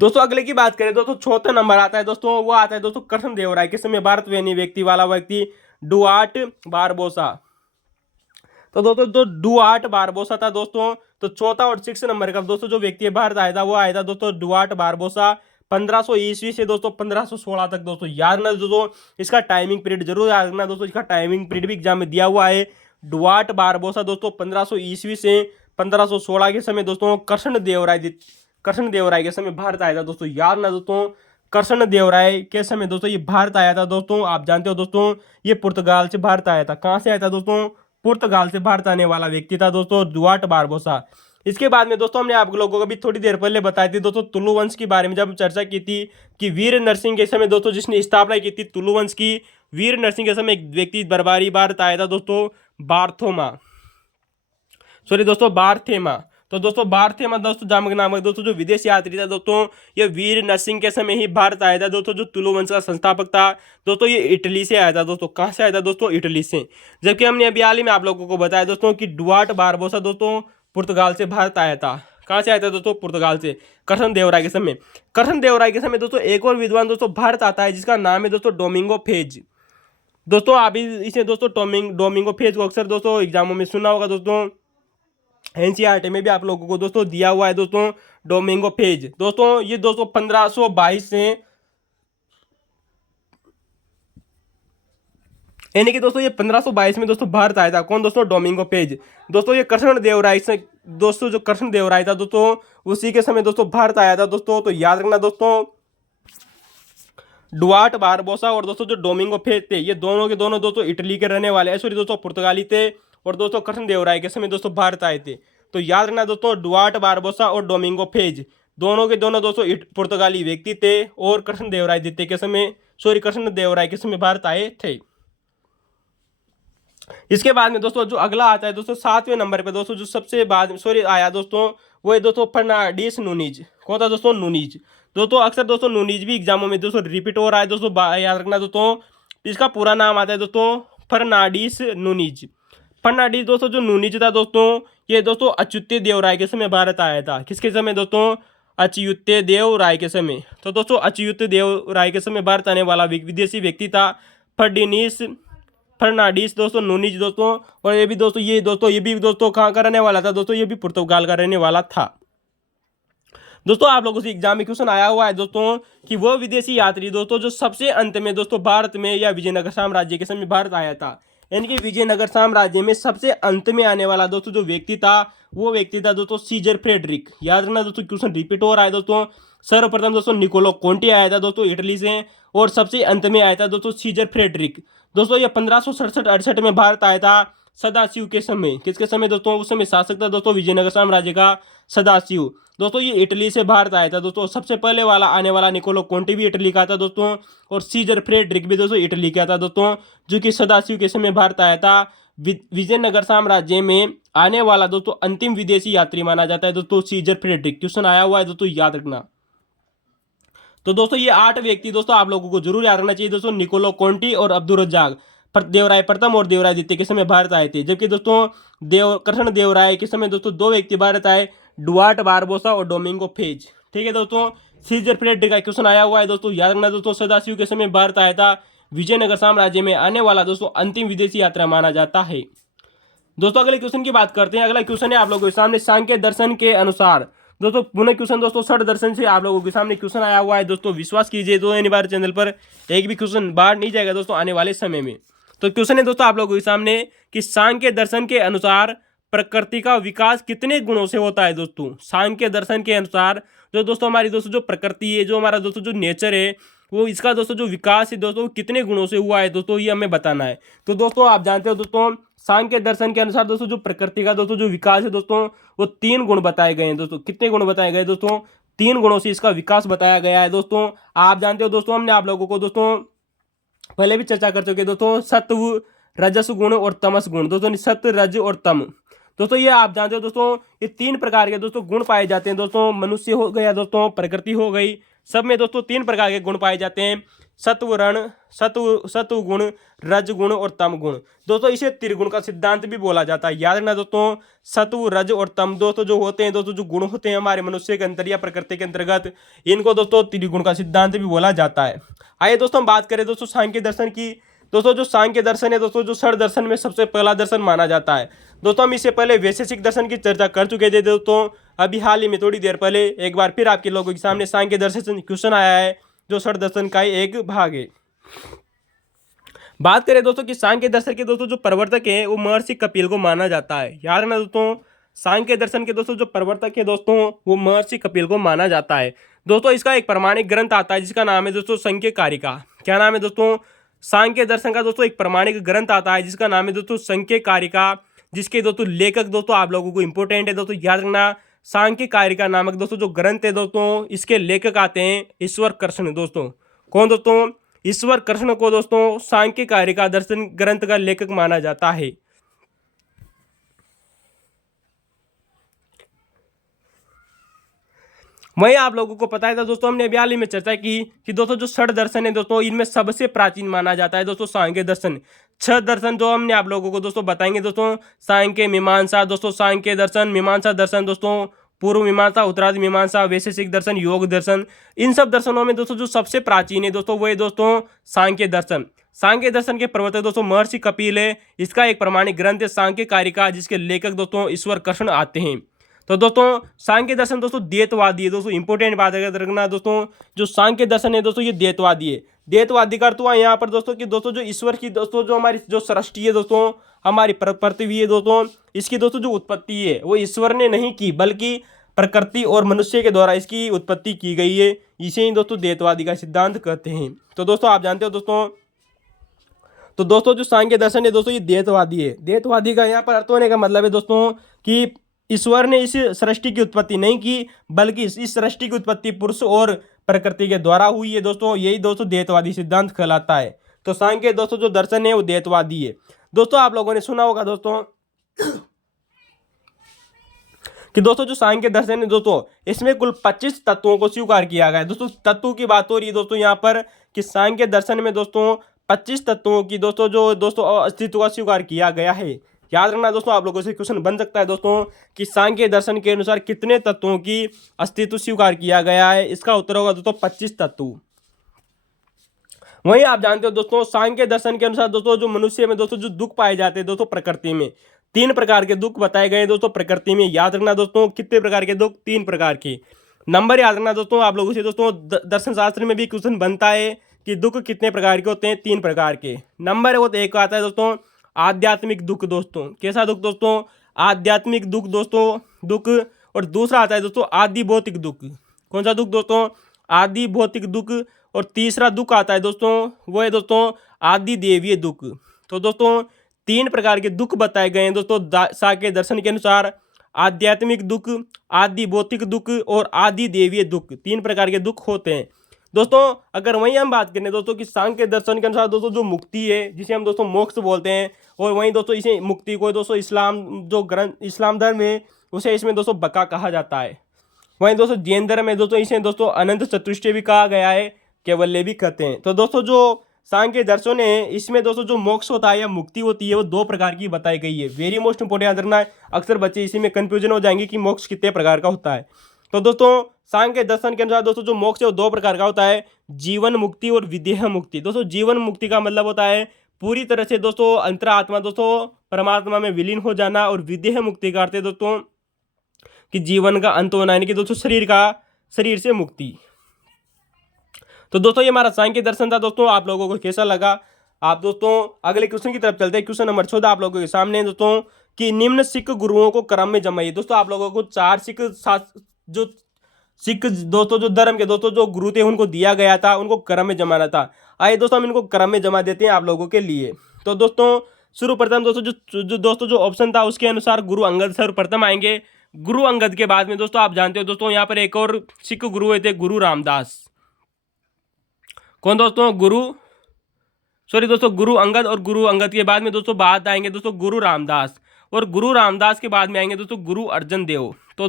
दोस्तों अगले की बात करें दोस्तों, चौथा नंबर आता है दोस्तों, वो आता है दोस्तों कृष्णदेवराय के समय भारत में व्यक्ति वाला व्यक्ति डुआर्ट बारबोसा। तो दोस्तों जो डुआर्ट बारबोसा था दोस्तों, तो चौथा और 6 नंबर का दोस्तों जो व्यक्ति भारत आया था वो आया था दोस्तों डुआर्ट बारबोसा 1500 ईस्वी से दोस्तों 1516 तक। दोस्तों याद रखना दोस्तों इसका टाइमिंग पीरियड जरूर याद रखना दोस्तों, इसका टाइमिंग पीरियड भी एग्जाम में दिया हुआ है। डुआर्ट बारबोसा दोस्तों 1500 ईस्वी से 1516 के समय दोस्तों कृष्णदेवराय के समय भारत आया था दोस्तों। याद रखना दोस्तों कृष्णदेवराय के समय दोस्तों ये भारत आया था दोस्तों। आप जानते हो दोस्तों ये पुर्तगाल से भारत आया था। कहाँ से आया था दोस्तों? पुर्तगाल से भारत आने वाला व्यक्ति था दोस्तों डुआर्ट बारबोसा। इसके बाद में दोस्तों हमने आप लोगों को भी थोड़ी देर पहले बताई थी दोस्तों तुलु वंश के बारे में, जब चर्चा की थी कि वीर नरसिंह के समय दोस्तों जिसने स्थापना की थी तुलु वंश की, वीर नरसिंह के समय एक व्यक्ति दरबारी भारत आया था दोस्तों बारथेमा। तो दोस्तों बारथेमा दोस्तों जामग नामक दोस्तों जो विदेशी यात्री था दोस्तों, ये वीर नरसिंह के समय ही भारत आया था दोस्तों, जो तुलु वंश का संस्थापक था दोस्तों। ये इटली से आया था दोस्तों। कहाँ से आया था दोस्तों? इटली से। जबकि हमने अभी हाल ही में आप लोगों को बताया दोस्तों कि डुआर्ट बारबोसा दोस्तों पुर्तगाल से भारत आया था। कहाँ से आया था दोस्तों? पुर्तगाल से, कृष्णदेवराय के समय। कृष्णदेवराय के समय दोस्तों एक और विद्वान दोस्तों भारत आता है जिसका नाम है दोस्तों डोमिंगो फेज। दोस्तों आप इसे दोस्तों डोमिंगो फेज को अक्सर दोस्तों एग्जामों में सुना होगा दोस्तों, एनसीईआरटी में भी आप लोगों को दोस्तों दिया हुआ है दोस्तों डोमिंगो फेज। दोस्तों ये दोस्तों 1522 से, यानी कि दोस्तों ये 1522 में दोस्तों भारत आया था। कौन दोस्तों? Domingo phase. दोस्तों ये कृष्णदेवराय से दोस्तों जो कृष्णदेवराय था दोस्तों उसी के समय दोस्तों भारत आया था दोस्तों। तो याद रखना दोस्तों डुआर्ट बारबोसा और दोस्तों जो डोमिंगो फेज थे ये दोनों के दोनों दोस्तों इटली के रहने वाले, सॉरी दोस्तों पुर्तगाली थे, और दोस्तों कृष्णदेवराय के समय दोस्तों भारत आए थे। तो याद रखना दोस्तों डुआर्ट बारबोसा और डोमिंगो फेज दोनों के दोनों दोस्तों पुर्तगाली व्यक्ति थे और कृष्णदेवराय के समय भारत आए थे। इसके बाद में दोस्तों जो अगला आता है दोस्तों 7वें नंबर पे दोस्तों जो सबसे बाद आया दोस्तों वो है दोस्तों फर्नांडिस नूनीज। कौन था दोस्तों? नूनीज। दोस्तों अक्सर दोस्तों नूनीज भी एग्जामों में दोस्तों रिपीट हो रहा है दोस्तों, याद रखना दोस्तों इसका पूरा नाम आता है दोस्तों फर्नांडिस नूनीज। फर्नांडिस दोस्तों जो नूनीज था दोस्तों ये दोस्तों अच्युत देवराय के समय भारत आया था। किसके समय दोस्तों? अच्युत देवराय के समय। तो दोस्तों अच्युत देवराय के समय भारत आने वाला विदेशी व्यक्ति था फर्नांडिस दोस्तों नूनीज दोस्तों। और ये भी दोस्तों कहाँ का रहने वाला था दोस्तों? ये भी पुर्तगाल का रहने वाला था। दोस्तों आप लोगों से एग्जाम में क्वेश्चन आया हुआ है दोस्तों कि वो विदेशी यात्री दोस्तों जो सबसे अंत में दोस्तों भारत में या विजयनगर साम्राज्य के समय भारत आया था, यानी कि विजयनगर साम्राज्य में सबसे अंत में आने वाला दोस्तों जो व्यक्ति था वो व्यक्ति था दोस्तों सीजर फ्रेडरिक। याद रखना दोस्तों क्वेश्चन रिपीट हो रहा है दोस्तों। सर्वप्रथम दोस्तों निकोलो कोंटी आया था दोस्तों इटली से, और सबसे अंत में आया था दोस्तों सीजर फ्रेडरिक। दोस्तों ये 1567-68 में भारत आया था सदाशिव के समय। किसके समय दोस्तों? उस समय शासक था दोस्तों विजयनगर साम्राज्य का सदाशिव। दोस्तों ये इटली से भारत आया था दोस्तों। सबसे पहले वाला आने वाला निकोलो कोंटी भी इटली का था दोस्तों, और सीजर फ्रेडरिक भी दोस्तों इटली का था दोस्तों, जो कि सदाशिव के समय भारत आया था। विजयनगर साम्राज्य में आने वाला दोस्तों अंतिम विदेशी यात्री माना जाता है दोस्तों सीजर फ्रेडरिक। क्वेश्चन आया हुआ है दोस्तों, याद रखना। तो दोस्तों ये 8 व्यक्ति दोस्तों आप लोगों को जरूर याद रखना चाहिए दोस्तों, निकोलो कोंटी और अब्दुल रज्जाक देवराय प्रथम और देवराय द्वितीय के समय भारत आए थे। जबकि दोस्तों कृष्ण देवराय के समय दोस्तों 2 व्यक्ति भारत आए, डुआर्ट बारबोसा और डोमिंगो फेज। ठीक है दोस्तों, सीजर फ्रेडरिक का क्वेश्चन आया हुआ है दोस्तों, याद रखना दोस्तों। सदाशिव के समय भारत आया था। विजयनगर साम्राज्य में आने वाला दोस्तों अंतिम विदेशी यात्रा माना जाता है। दोस्तों अगले क्वेश्चन की बात करते हैं। अगला क्वेश्चन है आप लोगों के सामने, सांख्य दर्शन के अनुसार दोस्तों पुनः क्वेश्चन दोस्तों षड दर्शन से आप लोगों के सामने क्वेश्चन आया हुआ है दोस्तों। विश्वास कीजिए तो अनिवार्य चैनल पर एक भी क्वेश्चन बाहर नहीं जाएगा दोस्तों आने वाले समय में। तो क्वेश्चन है दोस्तों आप लोगों के सामने कि सांख्य दर्शन के अनुसार प्रकृति का विकास कितने गुणों से होता है दोस्तों। सांख्य दर्शन के अनुसार जो दोस्तों हमारी दोस्तों जो प्रकृति है, जो हमारा दोस्तों जो नेचर है, वो इसका दोस्तों जो विकास है दोस्तों कितने गुणों से हुआ है दोस्तों, ये हमें बताना है। तो दोस्तों आप जानते हो दोस्तों सांख्य दर्शन के अनुसार दोस्तों जो प्रकृति का दोस्तों जो विकास है दोस्तों, वो 3 गुण बताए गए हैं दोस्तों। कितने गुण बताए गए दोस्तों? 3 गुणों से इसका विकास बताया गया है दोस्तों। आप जानते हो दोस्तों, हमने आप लोगों को दोस्तों पहले भी चर्चा कर चुके दोस्तों, सत्व रजस गुण और तमस गुण दोस्तों, सत्व रज और तम दोस्तों, ये आप जानते हो दोस्तों, ये 3 प्रकार के दोस्तों गुण पाए जाते हैं दोस्तों। मनुष्य हो गया दोस्तों, प्रकृति हो गई, सब में दोस्तों 3 प्रकार के गुण पाए जाते हैं, सत्व गुण, रज गुण और तम गुण दोस्तों। इसे त्रिगुण का सिद्धांत भी बोला जाता है। याद रखना दोस्तों, सत्व रज और तम दोस्तों जो होते हैं दोस्तों, जो गुण होते हैं हमारे मनुष्य के अंतर या प्रकृति के अंतर्गत, इनको दोस्तों त्रिगुण का सिद्धांत भी बोला जाता है। आइए दोस्तों हम बात करें दोस्तों सांख्य दर्शन की। दोस्तों जो सांख्य दर्शन है दोस्तों, जो षड दर्शन में सबसे पहला दर्शन माना जाता है दोस्तों। हम इससे पहले वैशेषिक दर्शन की चर्चा कर चुके थे दोस्तों। अभी हाल ही में थोड़ी देर पहले एक बार फिर आपके लोगों के सामने सांख्य दर्शन क्वेश्चन आया है, जो षड दर्शन का एक भाग है। बात करें दोस्तों कि सांख्य दर्शन के दोस्तों जो प्रवर्तक हैं वो महर्षि कपिल को माना जाता है। याद रखना दोस्तों, सांख्य दर्शन के दोस्तों जो प्रवर्तक है दोस्तों, वो महर्षि कपिल को माना जाता है दोस्तों। इसका एक प्रमाणिक ग्रंथ आता है जिसका नाम है दोस्तों सांख्य कारिका। क्या नाम है दोस्तों? सांख्य दर्शन का दोस्तों एक प्रमाणिक ग्रंथ आता है जिसका नाम है दोस्तों सांख्य कारिका, जिसके दोस्तों लेखक दोस्तों आप लोगों को इंपोर्टेंट है दोस्तों, याद रखना। सांख्य कारिका नामक दोस्तों जो ग्रंथ है दोस्तों, इसके लेखक आते हैं ईश्वर कृष्ण दोस्तों। कौन दोस्तों? ईश्वर कृष्ण को दोस्तों सांख्य कारिका दर्शन ग्रंथ का लेखक माना जाता है। वहीं आप लोगों को पता है था दोस्तों, हमने अभी हाल ही में चर्चा की कि दोस्तों जो षड दर्शन है दोस्तों, इनमें सबसे प्राचीन माना जाता है दोस्तों सांख्य दर्शन। 6 दर्शन जो हमने आप लोगों को दोस्तों बताएंगे दोस्तों, सांख्य मीमांसा दोस्तों, सांख्य दर्शन, मीमांसा दर्शन दोस्तों, पूर्व मीमांसा, उत्तरार्ध मीमांसा, वैशेषिक दर्शन, योग दर्शन। इन सब दर्शनों में दोस्तों जो सबसे प्राचीन है दोस्तों, वो है दोस्तों सांख्य दर्शन। सांख्य दर्शन के प्रवर्तक दोस्तों महर्षि कपिल है। इसका एक प्रमाणिक ग्रंथ है सांख्य कारिका, जिसके लेखक दोस्तों ईश्वर कृष्ण आते हैं। तो दोस्तों सांख्य दर्शन दोस्तों द्वैतवादी है दोस्तों। इंपॉर्टेंट बात है रखना दोस्तों, जो सांख्य दर्शन है दोस्तों ये द्वैतवादी है। द्वैतवादी का अर्थ हुआ यहाँ पर दोस्तों कि दोस्तों जो ईश्वर की दोस्तों जो हमारी जो सृष्टि है दोस्तों, हमारी पृथ्वी है दोस्तों, इसकी दोस्तों जो उत्पत्ति है वो ईश्वर ने नहीं की, बल्कि प्रकृति और मनुष्य के द्वारा इसकी उत्पत्ति की गई है। इसे ही दोस्तों द्वैतवादी का सिद्धांत कहते हैं। तो दोस्तों आप जानते हो दोस्तों, तो दोस्तों जो सांख्य दर्शन है दोस्तों ये द्वैतवादी है। द्वैतवादी का यहाँ पर अर्थ होने का मतलब है दोस्तों कि ईश्वर ने इस सृष्टि की उत्पत्ति नहीं की, बल्कि इस सृष्टि की उत्पत्ति पुरुष और प्रकृति के द्वारा हुई है दोस्तों। यही दोस्तों द्वैतवादी सिद्धांत कहलाता है। तो सांख्य दोस्तों जो दर्शन है वो द्वैतवादी है दोस्तों। आप लोगों ने सुना होगा दोस्तों कि दोस्तों जो सांख्य दर्शन है दोस्तों, इसमें कुल 25 तत्वों को स्वीकार किया गया है दोस्तों। तत्वों की बात हो रही है दोस्तों यहाँ पर कि सांख्य दर्शन में दोस्तों 25 तत्वों की दोस्तों जो दोस्तों अस्तित्व का स्वीकार किया गया है। याद रखना दोस्तों, आप लोगों से क्वेश्चन बन सकता है दोस्तों कि सांख्य दर्शन के अनुसार कितने तत्वों की अस्तित्व स्वीकार किया गया है। इसका उत्तर होगा दोस्तों 25 तत्व। वहीं आप जानते हो दोस्तों, सांख्य दर्शन के अनुसार दोस्तों जो मनुष्य में दोस्तों जो दुख पाए जाते हैं दोस्तों प्रकृति में, 3 प्रकार के दुख बताए गए दोस्तों प्रकृति में। याद रखना दोस्तों, कितने प्रकार के दुख? 3 प्रकार के। नंबर याद रखना दोस्तों, आप लोगों से दोस्तों दर्शन शास्त्र में भी क्वेश्चन बनता है कि दुख कितने प्रकार के होते हैं? 3 प्रकार के। नंबर वो एक आता है दोस्तों आध्यात्मिक दुख दोस्तों। कैसा दुख दोस्तों? आध्यात्मिक दुख दोस्तों, दुख। और दूसरा आता है दोस्तों आदि भौतिक दुख। कौन सा दुख दोस्तों? आदि भौतिक दुख। और तीसरा दुख आता है दोस्तों, वो है दोस्तों आदि देवीय दुख। तो दोस्तों 3 प्रकार के दुख बताए गए हैं दोस्तों सांख्य दर्शन के अनुसार। आध्यात्मिक दुख, आदि भौतिक दुख और आदि देवीय दुख, 3 प्रकार के दुख होते हैं दोस्तों। अगर वहीं हम बात करें दोस्तों कि सांख्य दर्शन के अनुसार दोस्तों जो मुक्ति है, जिसे हम दोस्तों मोक्ष बोलते हैं, और वहीं दोस्तों इसे मुक्ति को दोस्तों इस्लाम धर्म है उसे इसमें दोस्तों बका कहा जाता है। वहीं दोस्तों जैन धर्म में दोस्तों इसे दोस्तों अनंत चतुष्टय भी कहा गया है, कैवल्य भी कहते हैं। तो दोस्तों जो सांख्य दर्शन है इसमें दोस्तों जो मोक्ष होता है या मुक्ति होती है वो 2 प्रकार की बताई गई है। वेरी मोस्ट इंपोर्टेंट याद रखना है, अक्सर बच्चे इसी में कंफ्यूजन हो जाएंगे कि मोक्ष कितने प्रकार का होता है। तो दोस्तों सांख्य दर्शन के अनुसार दोस्तों जो मोक्ष है वो 2 प्रकार का होता है, जीवन मुक्ति और विदेह मुक्ति। दोस्तों जीवन मुक्ति का मतलब होता है पूरी तरह से दोस्तों अंतरात्मा दोस्तों परमात्मा में विलीन हो जाना, और विदेह मुक्ति का अर्थ है दोस्तों कि जीवन का अंत होना, यानी कि दोस्तों शरीर से मुक्ति। तो दोस्तों ये हमारा सांख्य दर्शन था दोस्तों, आप लोगों को कैसा लगा। आप दोस्तों अगले क्वेश्चन की तरफ चलते हैं। क्वेश्चन नंबर 14 आप लोगों के सामने दोस्तों कि निम्न सिख गुरुओं को क्रम में जमाइए। दोस्तों आप लोगों को 4 सिख दोस्तों जो धर्म के दोस्तों जो गुरु थे उनको दिया गया था, उनको क्रम में जमाना था। आइए दोस्तों हम इनको क्रम में जमा देते हैं आप लोगों के लिए। तो दोस्तों सर्वप्रथम दोस्तों जो ऑप्शन था उसके अनुसार गुरु अंगद सर्वप्रथम आएंगे। गुरु अंगद के बाद में दोस्तों आप जानते हो दोस्तों यहाँ पर एक और सिख गुरु हुए थे, गुरु रामदास। कौन दोस्तों? गुरु अंगद, और गुरु अंगद के बाद में दोस्तों बात आएंगे दोस्तों गुरु रामदास, और गुरु रामदास के बाद में आएंगे दोस्तों गुरु अर्जन देव। तो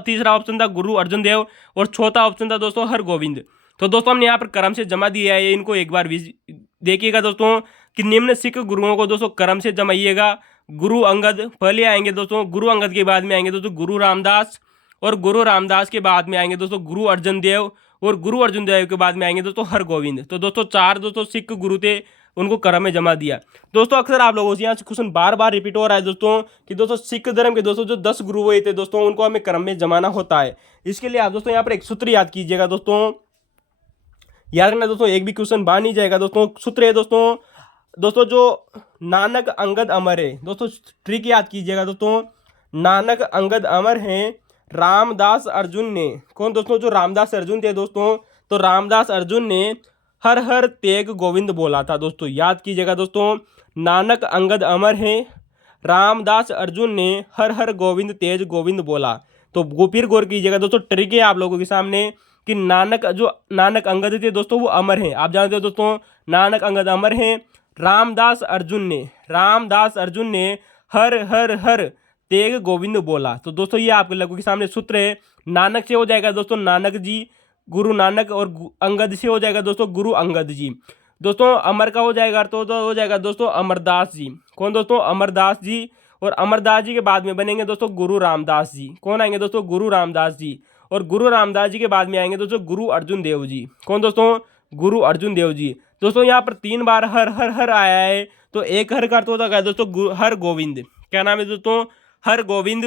तीसरा ऑप्शन था गुरु अर्जन देव, और चौथा ऑप्शन था दोस्तों हरगोविंद। तो दोस्तों हमने यहाँ पर क्रम से जमा दिया है, इनको एक बार देखिएगा दोस्तों कि निम्न सिख गुरुओं को दोस्तों क्रम से जमाइएगा। गुरु अंगद पहले आएंगे दोस्तों, गुरु अंगद के बाद में आएंगे दोस्तों गुरु रामदास, और गुरु रामदास के बाद में आएंगे दोस्तों गुरु अर्जन देव, और गुरु अर्जुन देव के बाद में आएंगे दोस्तों हरगोविंद। तो दोस्तों 4 दोस्तों सिख गुरु थे, उनको क्रम में जमा दिया। दोस्तों अक्सर आप लोगों से यहाँ से क्वेश्चन बार बार रिपीट हो रहा है दोस्तों कि दोस्तों सिख धर्म के दोस्तों जो 10 गुरु हुए थे दोस्तों उनको हमें क्रम में जमाना होता है। इसके लिए आप दोस्तों यहाँ पर एक सूत्र याद कीजिएगा दोस्तों, याद रखना दोस्तों, एक भी क्वेश्चन बाहर नहीं जाएगा दोस्तों। सूत्र है दोस्तों जो नानक अंगद अमर है दोस्तों, ट्रिक याद कीजिएगा दोस्तों, नानक अंगद अमर हैं, रामदास अर्जुन ने। कौन दोस्तों? जो रामदास अर्जुन थे दोस्तों, तो रामदास अर्जुन ने हर हर तेग गोविंद बोला था दोस्तों, याद कीजिएगा दोस्तों, नानक अंगद अमर हैं, रामदास अर्जुन ने हर हर गोविंद तेज गोविंद बोला। तो फिर गौर कीजिएगा दोस्तों, ट्रिक है आप लोगों के सामने कि नानक अंगद थे दोस्तों वो अमर हैं, आप जानते हो दोस्तों नानक अंगद अमर हैं। रामदास अर्जुन ने हर हर हर तेग गोविंद बोला। तो दोस्तों ये आप लोगों के सामने सूत्र है। नानक से हो जाएगा दोस्तों नानक जी, गुरु नानक, और अंगद से हो जाएगा दोस्तों गुरु अंगद जी। दोस्तों अमर का हो जाएगा तो हो जाएगा दोस्तों अमरदास जी। कौन दोस्तों? अमरदास जी, और अमरदास जी के बाद में बनेंगे दोस्तों गुरु रामदास जी। कौन आएंगे दोस्तों? गुरु रामदास जी, और गुरु रामदास जी के बाद में आएंगे दोस्तों गुरु अर्जुन देव जी। कौन दोस्तों? गुरु अर्जुन देव जी। दोस्तों यहाँ पर 3 बार हर हर हर आया है, तो एक हर का अर्थ होता है दोस्तों हर गोविंद। क्या नाम है दोस्तों? हर गोविंद।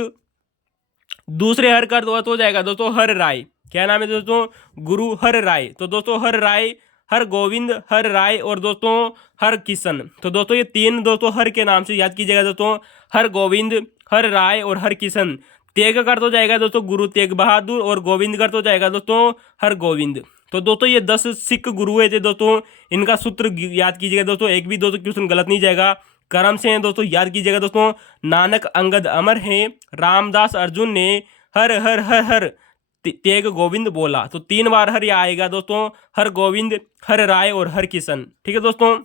दूसरे हर का अर्थ हो जाएगा दोस्तों हर राय। क्या नाम है दोस्तों? गुरु हर राय। तो दोस्तों हर राय, हर गोविंद, हर राय, और दोस्तों हर किशन। तो दोस्तों ये 3 दोस्तों हर के नाम से याद कीजिएगा दोस्तों, हर गोविंद, हर राय और हर किशन। तेग का अर्थ हो जाएगा दोस्तों गुरु तेग बहादुर, और गोविंद का अर्थ हो जाएगा दोस्तों हर गोविंद। तो दोस्तों ये 10 सिख गुरु हुए थे दोस्तों, इनका सूत्र याद कीजिएगा दोस्तों, एक भी दोस्तों क्वेश्चन गलत नहीं जाएगा, क्रम से हैं दोस्तों, याद कीजिएगा दोस्तों। नानक अंगद अमर हैं, रामदास अर्जुन ने हर हर हर हर तेग गोविंद बोला। तो 3 बार हर आएगा दोस्तों, हर गोविंद, हर राय और हर किशन। ठीक है दोस्तों।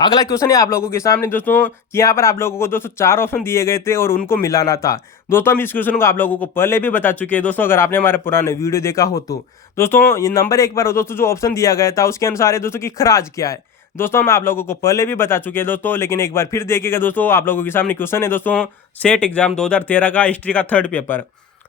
अगला क्वेश्चन है आप लोगों के सामने दोस्तों कि यहाँ पर आप लोगों को दोस्तों 4 ऑप्शन दिए गए थे और उनको मिलाना था। दोस्तों हम इस क्वेश्चन को आप लोगों को पहले भी बता चुके हैं दोस्तों, अगर आपने हमारे पुराने वीडियो देखा हो तो। दोस्तों ये नंबर 1 पर दोस्तों जो ऑप्शन दिया गया था उसके अनुसार है दोस्तों कि खराज क्या है। दोस्तों हम आप लोगों को पहले भी बता चुके हैं दोस्तों, लेकिन एक बार फिर देखिएगा दोस्तों, आप लोगों के सामने क्वेश्चन है दोस्तों सेट एग्जाम 2013 का हिस्ट्री का 3rd पेपर,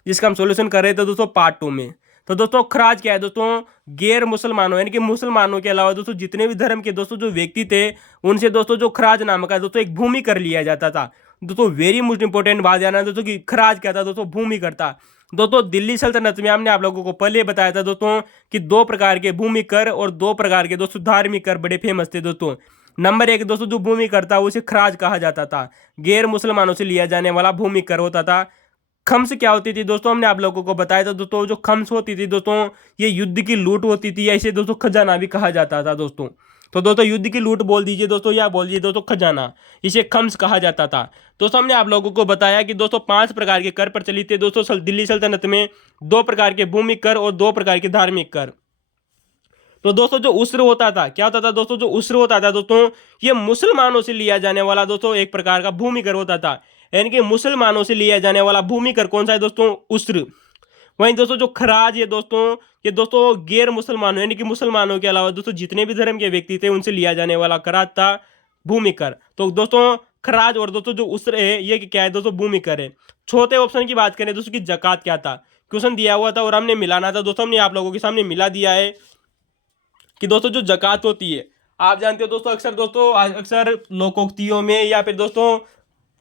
जिसका हम सोल्यूशन कर रहे थे दोस्तों पार्ट 2 में। तो दोस्तों खराज क्या है दोस्तों? गैर मुसलमानों यानी कि मुसलमानों के अलावा दोस्तों जितने भी धर्म के दोस्तों जो व्यक्ति थे उनसे दोस्तों जो खराज नाम का दोस्तों एक भूमि कर लिया जाता था। दोस्तों वेरी मोस्ट इंपॉर्टेंट बात जाना है दोस्तों कि खराज क्या था दोस्तों? भूमि करता। दोस्तों दिल्ली सल्तनत में हमने आप लोगों को पहले बताया था दोस्तों कि 2 प्रकार के भूमि कर और 2 प्रकार के दोस्तों धार्मिक कर बड़े फेमस थे दोस्तों। नंबर 1 दोस्तों जो भूमि कर था उसे खराज कहा जाता था, गैर मुसलमानों से लिया जाने वाला भूमि कर होता था। खम्स क्या होती थी दोस्तों? हमने आप लोगों को बताया था दोस्तों, जो खम्स होती थी दोस्तों ये युद्ध की लूट होती थी, ऐसे दोस्तों खजाना भी कहा जाता था दोस्तों। तो दोस्तों युद्ध की लूट बोल दीजिए दोस्तों, या बोल दीजिए दोस्तों खजाना, इसे खम्स कहा जाता था। दोस्तों हमने आप लोगों को बताया कि दोस्तों 5 प्रकार के कर प्रचलित थे दोस्तों दिल्ली सल्तनत में, 2 प्रकार के भूमि कर और 2 प्रकार के धार्मिक कर। तो दोस्तों जो उस्र होता था, क्या होता था दोस्तों, जो उस्र होता था दोस्तों, ये मुसलमानों से लिया जाने वाला दोस्तों एक प्रकार का भूमि कर होता था। यानी कि मुसलमानों से लिया जाने वाला भूमि कर कौन सा है दोस्तों, उस्र। वहीं दोस्तों जो खराज ये दोस्तों गैर मुसलमानों यानी कि मुसलमानों के अलावा दोस्तों जितने भी धर्म के व्यक्ति थे उनसे लिया जाने वाला कराज था भूमि कर। तो दोस्तों खराज और दोस्तों जो उस्र है ये क्या है दोस्तों, भूमि कर है। चौथे ऑप्शन की बात करें दोस्तों की जकात क्या था, क्वेश्चन दिया हुआ था और हमने मिलाना था दोस्तों, हमने आप लोगों के सामने मिला दिया है कि दोस्तों जो जकात होती है, आप जानते हो दोस्तों अक्सर लोकोक्तियों में या फिर दोस्तों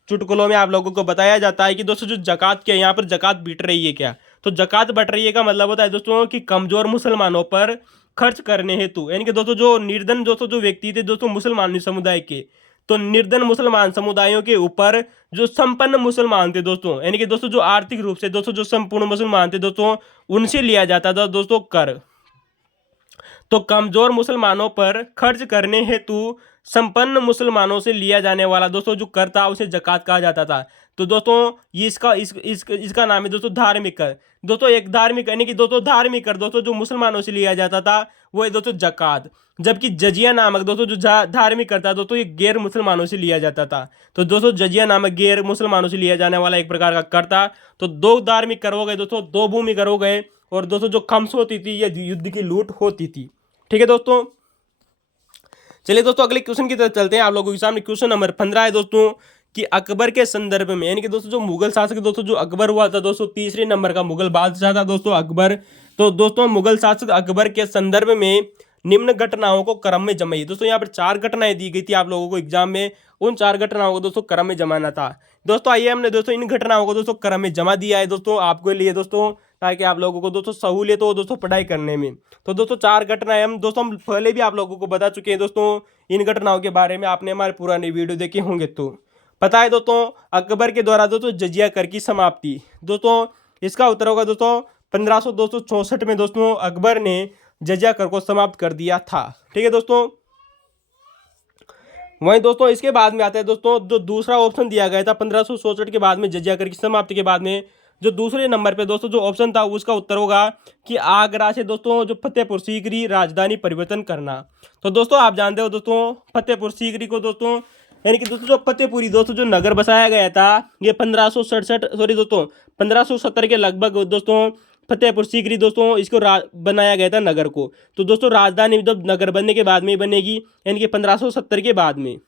चुटकुलों में आप लोगों को बताया जाता है कि दोस्तों जो जकात क्या है, यहाँ पर जकात बिट रही है क्या, तो जकात बट रही है का मतलब होता है दोस्तों कि कमजोर मुसलमानों पर खर्च करने हेतु, यानी कि दोस्तों जो निर्धन दोस्तों जो व्यक्ति थे दोस्तों मुसलमान समुदाय के, तो निर्धन मुसलमान समुदायों के ऊपर जो संपन्न मुसलमान थे दोस्तों, यानी कि दोस्तों जो आर्थिक रूप से दोस्तों जो संपूर्ण मुसलमान थे दोस्तों, उनसे लिया जाता था दोस्तों कर। तो कमजोर मुसलमानों पर खर्च करने हेतु संपन्न मुसलमानों से लिया जाने वाला दोस्तों जो कर था उसे जकात कहा जाता था। तो दोस्तों ये इसका नाम है दोस्तों धार्मिक कर। दोस्तों एक धार्मिक यानी कि दोस्तों धार्मिक कर दोस्तों जो मुसलमानों से लिया जाता था वो है दोस्तों जकात, जबकि जजिया नामक दोस्तों जो धार्मिक कर था दोस्तों ये गैर मुसलमानों से लिया जाता था। तो दोस्तों जजिया नामक गैर मुसलमानों से लिया जाने वाला एक प्रकार का कर था। तो 2 धार्मिक कर हो गए दोस्तों, 2 भूमि कर हो गए, और दोस्तों जो खम्स होती थी या युद्ध की लूट होती थी। ठीक है दोस्तों, चलिए दोस्तों अगले क्वेश्चन की तरफ चलते हैं। आप लोगों के सामने क्वेश्चन नंबर 15 है दोस्तों कि अकबर के संदर्भ में, यानी कि दोस्तों जो मुगल शासक दोस्तों जो अकबर हुआ था दोस्तों, तीसरे नंबर का मुगल बादशाह था दोस्तों अकबर। तो दोस्तों मुगल शासक अकबर के संदर्भ में निम्न घटनाओं को क्रम में जमाइए। दोस्तों यहाँ पर 4 घटनाएं दी गई थी आप लोगों को एग्जाम में, उन 4 घटनाओं को दोस्तों क्रम में जमाना था। दोस्तों आइए हमने दोस्तों इन घटनाओं को दोस्तों क्रम में जमा दिया है दोस्तों आपके लिए दोस्तों, ताकि आप लोगों को दोस्तों सहूलियत हो दोस्तों पढ़ाई करने में। तो दोस्तों 4 घटनाएं हम पहले भी आप लोगों को बता चुके हैं दोस्तों, इन घटनाओं के बारे में आपने हमारे पुराने वीडियो देखे होंगे। तो पता है दोस्तों अकबर के द्वारा दोस्तों जजिया कर की समाप्ति, दोस्तों इसका उत्तर होगा दोस्तों 1564 में दोस्तों अकबर ने जजिया कर को समाप्त कर दिया था। ठीक है दोस्तों, वहीं दोस्तों इसके बाद में आता है दोस्तों जो दूसरा ऑप्शन दिया गया था 1564 के बाद में जजिया कर की समाप्ति के बाद में, जो दूसरे नंबर पे दोस्तों जो ऑप्शन था उसका उत्तर होगा कि आगरा से दोस्तों जो फतेहपुर सीकरी राजधानी परिवर्तन करना। तो दोस्तों आप जानते हो दोस्तों फतेहपुर सीकरी को दोस्तों, यानी कि दोस्तों जो फतेहपुरी दोस्तों जो नगर बसाया गया था ये 1570 के लगभग दोस्तों फतेहपुर सीकरी दोस्तों इसको बनाया गया था नगर को। तो दोस्तों राजधानी जब नगर बनने के बाद में बनेगी, यानी कि 1570 के बाद में।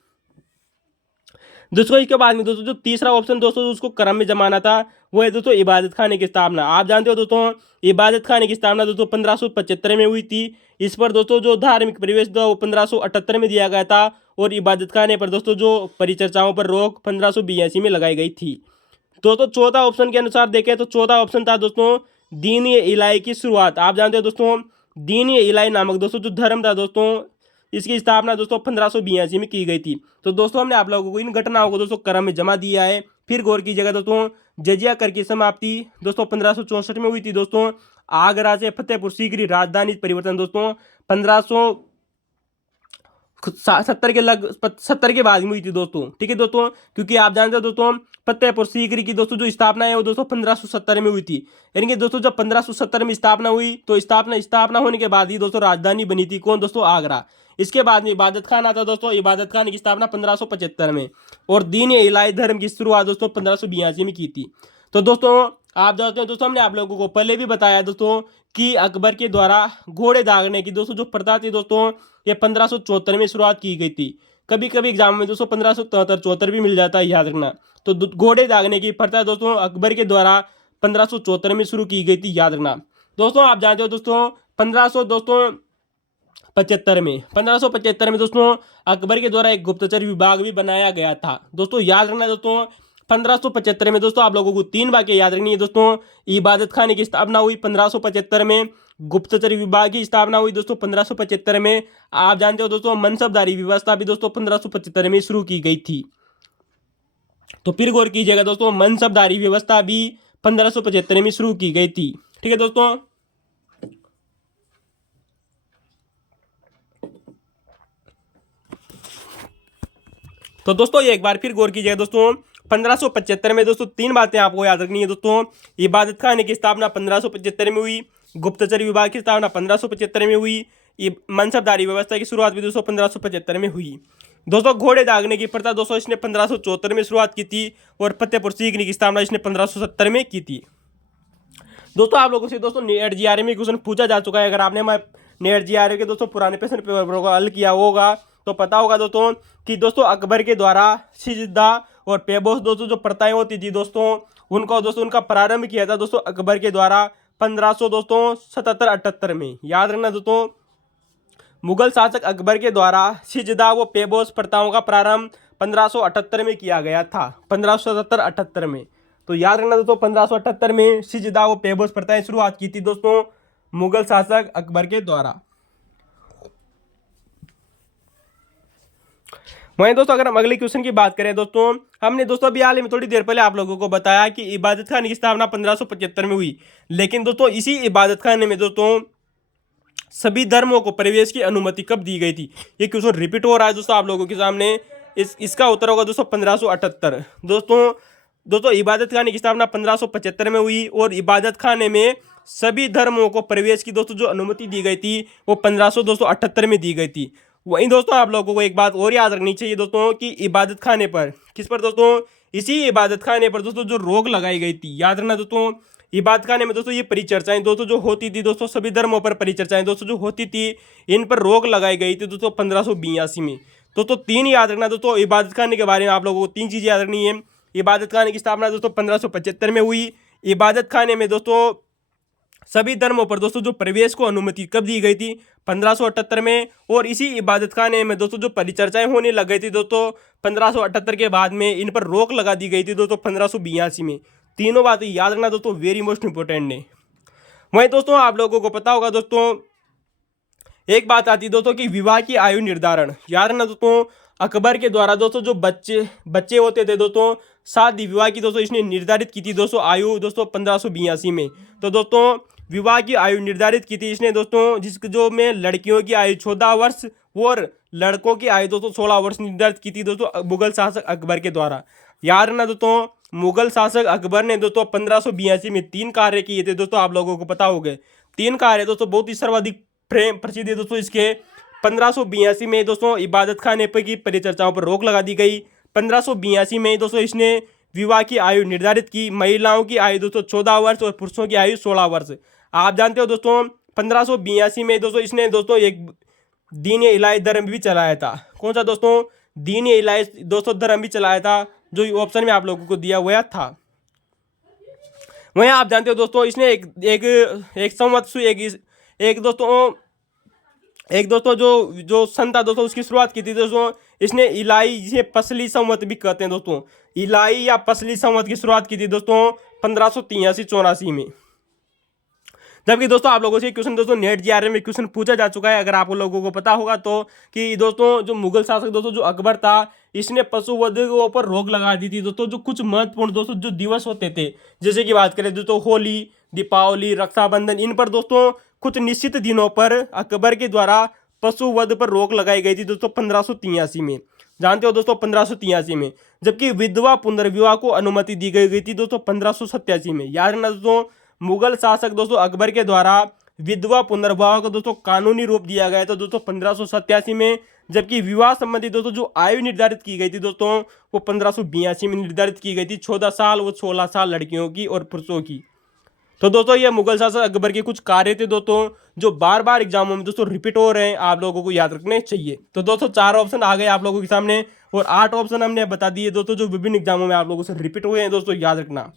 दोस्तों इसके बाद में दोस्तों जो तीसरा ऑप्शन दोस्तों उसको क्रम में जमाना था वो है दोस्तों इबादत खाने की स्थापना। आप जानते हो दोस्तों इबादत खाने की स्थापना दोस्तों 1575 में हुई थी। इस पर दोस्तों जो धार्मिक परिवेश था वो 1578 में दिया गया था, और इबादत खाने पर दोस्तों जो परिचर्चाओं पर रोक 1582 में लगाई गई थी। दोस्तों चौथा ऑप्शन के अनुसार देखें तो चौथा ऑप्शन था दोस्तों दीन ए इलाही की शुरुआत। आप जानते हो दोस्तों दीन ए इलाही नामक दोस्तों जो धर्म था दोस्तों इसकी स्थापना दोस्तों 1582 में की गई थी। तो दोस्तों हमने आप लोगों को इन घटनाओं को दोस्तों क्रम में जमा दिया है। फिर गौर कीजिएगा दोस्तों जजिया कर की समाप्ति दोस्तों 1564 में हुई थी दोस्तों। आगरा से फतेहपुर सीकरी राजधानी परिवर्तन दोस्तों 1570 के बाद में हुई थी दोस्तों। ठीक है दोस्तों, क्योंकि आप जानते हो दोस्तों फतेहपुर सीकरी की दोस्तों जो स्थापना है वो दोस्तों 1570 में हुई थी। यानी कि दोस्तों जब 1570 में स्थापना हुई तो स्थापना होने के बाद ही दोस्तों राजधानी बनी थी कौन दोस्तों, आगरा। इसके बाद में इबादत खान आता दोस्तों, इबादत खान की स्थापना 1575 में, और दीन इलाही धर्म की शुरुआत दोस्तों 1582 में की थी। तो दोस्तों आप जानते हो दोस्तों हमने आप लोगों को पहले भी बताया दोस्तों कि अकबर के द्वारा घोड़े दागने की दोस्तों जो प्रथा थी दोस्तों ये 1574 में शुरुआत की गई थी। कभी कभी एग्जाम में दोस्तों 1573 भी मिल जाता है, याद रखना। तो घोड़े दागने की प्रथा दोस्तों अकबर के द्वारा 1574 में शुरू की गई थी, याद रखना। दोस्तों आप जानते हो दोस्तों 1575 में दोस्तों अकबर के द्वारा एक गुप्तचर विभाग भी बनाया गया था। दोस्तों याद रखना दोस्तों 1575 में दोस्तों आप लोगों को 3 बातें याद रखनी है दोस्तों। इबादत खाने की स्थापना हुई 1575 में, गुप्तचर विभाग की स्थापना हुई दोस्तों 1575 में। आप जानते हो दोस्तों मनसबदारी व्यवस्था भी दोस्तों 1575 में शुरू की गई थी। तो फिर गौर कीजिएगा दोस्तों मनसबदारी व्यवस्था भी 1575 में शुरू की गई थी। ठीक है दोस्तों, तो दोस्तों ये एक बार फिर गौर कीजिएगा दोस्तों, 1575 में दोस्तों तीन बातें आपको याद रखनी है दोस्तों। इबादत खाने की स्थापना 1575 में हुई, गुप्तचर विभाग की स्थापना 1575 में हुई, ये मनसबदारी व्यवस्था की शुरुआत भी दोस्तों 1575 में हुई। दोस्तों घोड़े दागने की प्रथा दोस्तों इसने 1574 में शुरुआत की थी, और फतेहपुर सीकरी की स्थापना इसने 1570 में की थी। दोस्तों आप लोगों से दोस्तों नेट जीआरए में क्वेश्चन पूछा जा चुका है। अगर आपने हमारे नेट जीआरए के दोस्तों पुराने क्वेश्चन पेपर को हल किया होगा तो पता होगा दोस्तों कि दोस्तों अकबर के द्वारा सिजदा और पेबोस दोस्तों जो प्रथाएं होती थी दोस्तों उनका प्रारंभ किया था दोस्तों अकबर के द्वारा 1500 दोस्तों 77-78 में। याद रखना दोस्तों, मुगल शासक अकबर के द्वारा सिजदा व पेबोस प्रथाओं का प्रारंभ 1578 में किया गया था, 1577-78 में। तो याद रखना दोस्तों 1578 में सिजदा व पेबोस प्रथाएं शुरुआत की थी दोस्तों मुगल शासक अकबर के द्वारा। वहीं दोस्तों अगर हम अगले क्वेश्चन की बात करें दोस्तों, हमने दोस्तों अभी हाल ही में थोड़ी देर पहले आप लोगों को बताया कि इबादत खाने की स्थापना 1575 में हुई, लेकिन दोस्तों इसी इबादत खाने में दोस्तों सभी धर्मों को प्रवेश की अनुमति कब दी गई थी। ये क्वेश्चन रिपीट हो रहा है दोस्तों आप लोगों के सामने। इसका उत्तर होगा दोस्तों 1578। दोस्तों इबादत खाने की स्थापना 1575 में हुई, और इबादत खाने में सभी धर्मों को प्रवेश की दोस्तों जो अनुमति दी गई थी वो 1578 में दी गई थी। वहीं दोस्तों आप लोगों को एक बात और याद रखनी चाहिए दोस्तों कि इबादत खाने पर, किस पर दोस्तों, इसी इबादत खाने पर दोस्तों जो रोक लगाई गई थी। याद रखना दोस्तों, इबादत खाने में दोस्तों ये परिचर्चाएं दोस्तों जो होती थी दोस्तों सभी धर्मों पर परिचर्चाएं दोस्तों जो होती थी, इन पर रोक लगाई गई थी दोस्तों 1582 में। दोस्तों तीन याद रखना दोस्तों, इबादत खाने के बारे में आप लोगों को तीन चीज़ें याद रखनी है। इबादत खाने की स्थापना दोस्तों 1575 में हुई, इबादत खाने में दोस्तों सभी धर्मों पर दोस्तों जो प्रवेश को अनुमति कब दी गई थी 1578 में, और इसी इबादत खाने में दोस्तों जो परिचर्चाएं होने लग गई थी दोस्तों 1578 के बाद में इन पर रोक लगा दी गई थी दोस्तों 1582 में। तीनों बातें याद रखना दोस्तों, वेरी मोस्ट इंपॉर्टेंट है। वहीं दोस्तों आप लोगों को पता होगा दोस्तों एक बात आती है दोस्तों कि विवाह की आयु निर्धारण। याद रखना दोस्तों, अकबर के द्वारा दोस्तों जो बच्चे होते थे दोस्तों शादी विवाह की दोस्तों इसने निर्धारित की थी दोस्तों आयु दोस्तों 1582 में। तो दोस्तों विवाह की आयु निर्धारित की थी इसने दोस्तों, जो में लड़कियों की आयु 14 वर्ष और लड़कों की आयु दोस्तों 16 वर्ष निर्धारित की थी दोस्तों मुगल शासक अकबर के द्वारा। याद रखना दोस्तों, मुगल शासक अकबर ने दोस्तों 1582 में 3 कार्य किए थे दोस्तों, आप लोगों को पता होगा 3 कार्य दोस्तों बहुत ही सर्वाधिक प्रसिद्ध है दोस्तों इसके। 1582 में दोस्तों इबादत खाने पर की परिचर्चाओं पर रोक लगा दी गई। 1582 में दोस्तों इसने विवाह की आयु निर्धारित की, महिलाओं की आयु दोस्तों 14 वर्ष और पुरुषों की आयु 16 वर्ष। आप जानते हो दोस्तों 1582 में दोस्तों इसने दोस्तों एक दीन इलाही धर्म भी चलाया था। कौन सा दोस्तों, दीन इलाही दोस्तों धर्म भी चलाया था, जो ऑप्शन में आप लोगों को दिया हुआ था। वहीं आप जानते हो दोस्तों इसने एक संवत एक दोस्तों जो सन था दोस्तों उसकी शुरुआत की थी दोस्तों इसने इलाही, जिसे पसली संवत भी कहते हैं दोस्तों, इलाही या पसली संवत की शुरुआत की थी दोस्तों 1583-84 में। जबकि दोस्तों आप लोगों से क्वेश्चन दोस्तों नेट जीआरए में क्वेश्चन पूछा जा चुका है, अगर आप लोगों को पता होगा तो, कि दोस्तों जो मुगल शासक दोस्तों जो अकबर था इसने पशुवध के ऊपर रोक लगा दी थी दोस्तों। जो कुछ महत्वपूर्ण दोस्तों जो दिवस होते थे, जैसे कि बात करें दोस्तों होली, दीपावली, रक्षाबंधन, इन पर दोस्तों कुछ निश्चित दिनों पर अकबर के द्वारा पशुवध पर रोक लगाई गई थी दोस्तों 1583 में। जानते हो दोस्तों 1583 में, जबकि विधवा पुनर्विवाह को अनुमति दी गई थी दोस्तों 1587 में। याद रखना दोस्तों, मुगल शासक दोस्तों अकबर के द्वारा विधवा पुनर्विवाह को दोस्तों कानूनी रूप दिया गया था दोस्तों 1587 में, जबकि विवाह संबंधी दोस्तों जो आयु निर्धारित की गई थी दोस्तों वो 1582 में निर्धारित की गई थी, 14 साल व 16 साल लड़कियों की और पुरुषों की। तो दोस्तों ये मुगल शासक अकबर के कुछ कार्य थे दोस्तों जो बार बार एग्जामों में दोस्तों रिपीट हो रहे हैं, आप लोगों को याद रखने चाहिए। तो दोस्तों 4 ऑप्शन आ गए आप लोगों के सामने, और 8 ऑप्शन हमने बता दिए दोस्तों जो विभिन्न एग्जामों में आप लोगों से रिपीट हुए हैं दोस्तों, याद रखना।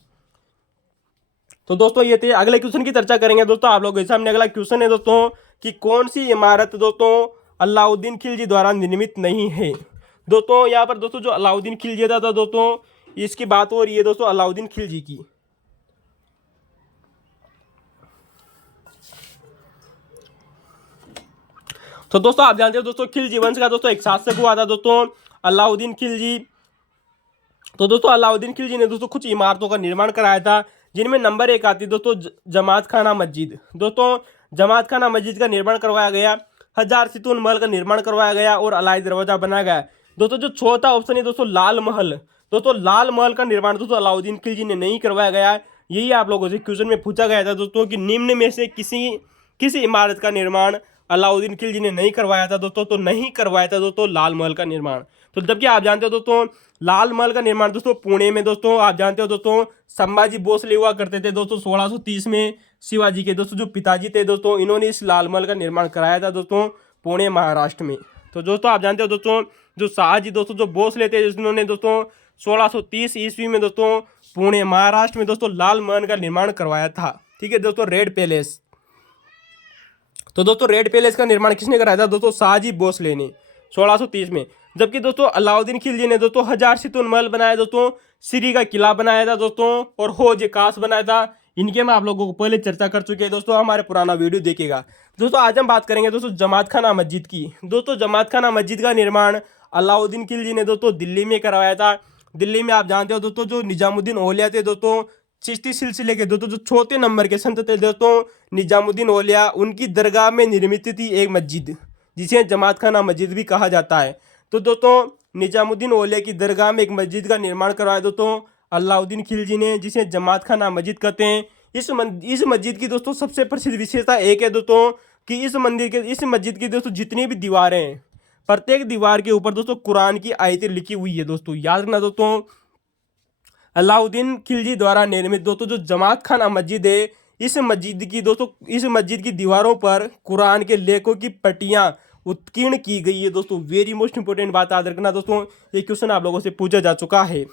तो दोस्तों ये थे, अगले क्वेश्चन की चर्चा करेंगे दोस्तों आप लोगों के सामने। अगला क्वेश्चन है दोस्तों कि कौन सी इमारत दोस्तों अलाउद्दीन खिलजी द्वारा निर्मित नहीं है। दोस्तों यहाँ पर दोस्तों जो अलाउद्दीन खिलजी था दोस्तों इसकी बात हो रही है दोस्तों अलाउद्दीन खिलजी की। तो दोस्तों आप जानते हो दोस्तों खिलजी वंश का दोस्तों एक शासक हुआ था दोस्तों अलाउद्दीन खिलजी। तो दोस्तों अलाउद्दीन खिलजी ने दोस्तों कुछ इमारतों का निर्माण कराया था, जिनमें नंबर 1 आती दोस्तों जमात खाना मस्जिद। दोस्तों जमात खाना मस्जिद का निर्माण करवाया गया, 1000 सितून महल का निर्माण करवाया गया और अलाई दरवाजा बनाया गया। दोस्तों जो चौथा ऑप्शन है दोस्तों लाल महल। दोस्तों लाल महल का निर्माण दोस्तों अलाउद्दीन खिलजी ने नहीं करवाया गया है। यही आप लोगों से क्वेश्चन में पूछा गया था दोस्तों कि निम्न में से किसी इमारत का निर्माण अलाउद्दीन खिलजी ने नहीं करवाया था दोस्तों, तो नहीं करवाया था दोस्तों लाल महल का निर्माण। तो जबकि आप जानते हो दोस्तों लाल महल का निर्माण दोस्तों पुणे में दोस्तों आप जानते हो दोस्तों संभाजी भोसले हुआ करते थे दोस्तों 1630 में। शिवाजी के दोस्तों जो पिताजी थे दोस्तों इन्होंने इस लाल महल का निर्माण कराया था दोस्तों पुणे महाराष्ट्र में। तो दोस्तों आप जानते हो दोस्तों जो शाहजी दोस्तों जो भोसले थे जिन्होंने दोस्तों 1630 ईस्वी में दोस्तों पुणे महाराष्ट्र में दोस्तों लाल महल का निर्माण करवाया था। ठीक है दोस्तों, रेड पैलेस। तो दोस्तों रेड पैलेस का निर्माण किसने कराया था दोस्तों? शाहजी भोसले ने 1630 में। जबकि दोस्तों अलाउद्दीन खिलजी ने दोस्तों हजार सितून महल बनाया दोस्तों, सीरी का किला बनाया था दोस्तों और हौज खास बनाया था। इनके मैं आप लोगों को पहले चर्चा कर चुके हैं दोस्तों, हमारे पुराना वीडियो देखिएगा। दोस्तों आज हम बात करेंगे दोस्तों जमात खाना मस्जिद की। दोस्तों जमात खाना मस्जिद का निर्माण अलाउद्दीन खिलजी ने दोस्तों दिल्ली में करवाया था। दिल्ली में आप जानते हो दोस्तों जो निजामुद्दीन औलिया थे दोस्तों चिश्ती सिलसिले के दोस्तों जो चौथे नंबर के संत थे दोस्तों निजामुद्दीन औलिया, उनकी दरगाह में निर्मित थी एक मस्जिद जिसे जमात खाना मस्जिद भी कहा जाता है। तो दोस्तों निजामुद्दीन औलिया की दरगाह में एक मस्जिद का निर्माण करवाया दोस्तों अलाउद्दीन खिलजी ने, जिसे जमात खाना मस्जिद कहते हैं। इस मस्जिद की दोस्तों सबसे प्रसिद्ध विशेषता एक है दोस्तों कि इस मस्जिद की दोस्तों जितनी भी दीवारें हैं प्रत्येक दीवार के ऊपर दोस्तों कुरान की आयतें लिखी हुई है। दोस्तों याद रखना दोस्तों अलाउद्दीन खिलजी द्वारा निर्मित दोस्तों जो जमात खाना मस्जिद है इस मस्जिद की दीवारों पर कुरान के लेखों की पट्टियां उत्कीर्ण की गई है। दोस्तों वेरी मोस्ट इंपोर्टेंट बात याद रखना दोस्तों, ये क्वेश्चन आप लोगों से पूछा जा चुका है।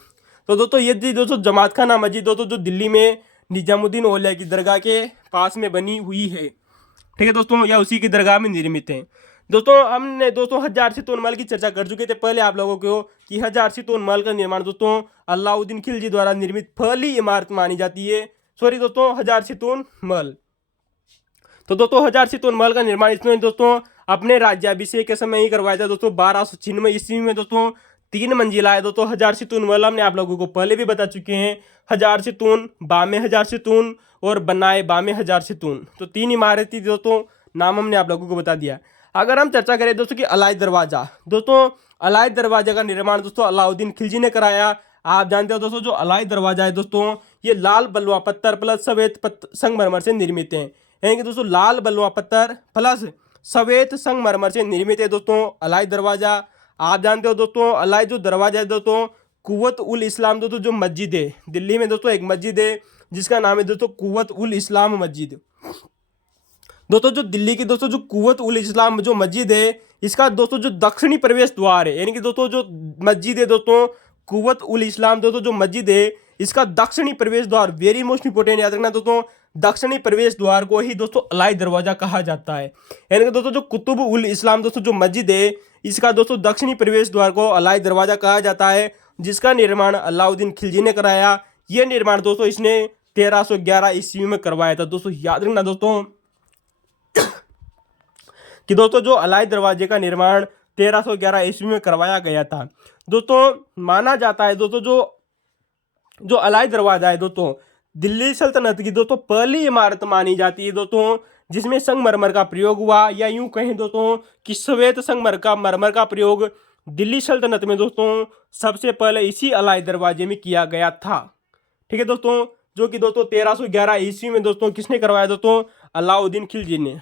तो दोस्तों ये थी दोस्तों जमात खाना मस्जिद दोस्तों जो दिल्ली में निजामुद्दीन औलिया की दरगाह के पास में बनी हुई है। ठीक है दोस्तों, या उसी की दरगाह में निर्मित है। दोस्तों हमने दोस्तों हजार सितून महल की चर्चा कर चुके थे पहले आप लोगों को कि हजार सितून महल का निर्माण दोस्तों अलाउद्दीन खिलजी द्वारा निर्मित पहली इमारत मानी जाती है। सॉरी दोस्तों हजार सितून महल। तो दोस्तों हजार सितून महल का निर्माण इसने दोस्तों अपने राज्याभिषेक के समय ही करवाया था दोस्तों 1296 ईस्वी में। दोस्तों 3 मंजिला है दोस्तों हजार सितून महल, हमने आप लोगों को पहले भी बता चुके हैं। हजार सितून, बामे हजार सितून और बनाए बामे हजार सितून, तो 3 इमारती दोस्तों नाम हमने आप लोगों को बता दिया। अगर हम चर्चा करें दोस्तों कि अलाई दरवाजा, दोस्तों अलाई दरवाजा का निर्माण दोस्तों अलाउद्दीन खिलजी ने कराया। आप जानते हो दोस्तों जो अलाई दरवाजा है दोस्तों ये लाल बलुआ पत्थर प्लस सफेद संगमरमर से निर्मित है। यानी कि दोस्तों लाल बलुआ पत्थर प्लस सफेद संगमरमर से निर्मित है दोस्तों अलाई दरवाजा। आप जानते हो दोस्तों अलाई जो दरवाजा है दोस्तों कुव्वत उल इस्लाम दोस्तों जो मस्जिद है दिल्ली में दोस्तों एक मस्जिद है जिसका नाम है दोस्तों कुव्वत उल इस्लाम मस्जिद। दोस्तों जो दिल्ली की दोस्तों जो कुव्वत उल इस्लाम जो मस्जिद है इसका दोस्तों जो दक्षिणी प्रवेश द्वार है, यानी कि दोस्तों जो मस्जिद है दोस्तों कुव्वत उल इस्लाम दोस्तों जो मस्जिद है इसका दक्षिणी प्रवेश द्वार, वेरी मोस्ट इंपोर्टेंट याद रखना दोस्तों, दक्षिणी प्रवेश द्वार को ही दोस्तों अलाई दरवाजा कहा जाता है। यानी कि दोस्तों जो कुतुब उल इस्लाम दोस्तों जो मस्जिद है इसका दोस्तों दक्षिणी प्रवेश द्वार को अलाई दरवाजा कहा जाता है, जिसका निर्माण अलाउद्दीन खिलजी ने कराया। यह निर्माण दोस्तों इसने 1311 ईस्वी में करवाया था। दोस्तों याद रखना दोस्तों कि दोस्तों जो अलाई दरवाजे का निर्माण 1311 ईस्वी में करवाया गया था। दोस्तों माना जाता है दोस्तों जो अलाई दरवाजा है दोस्तों दिल्ली सल्तनत की दोस्तों पहली इमारत मानी जाती है दोस्तों जिसमें संगमरमर का प्रयोग हुआ, या यूं कहें दोस्तों कि श्वेत संगमरमर का प्रयोग दिल्ली सल्तनत में दोस्तों सबसे पहले इसी अलाई दरवाजे में किया गया था। ठीक है दोस्तों, जो कि दोस्तों 1311 ईस्वी में दोस्तों किसने करवाया दोस्तों अलाउद्दीन खिलजी ने।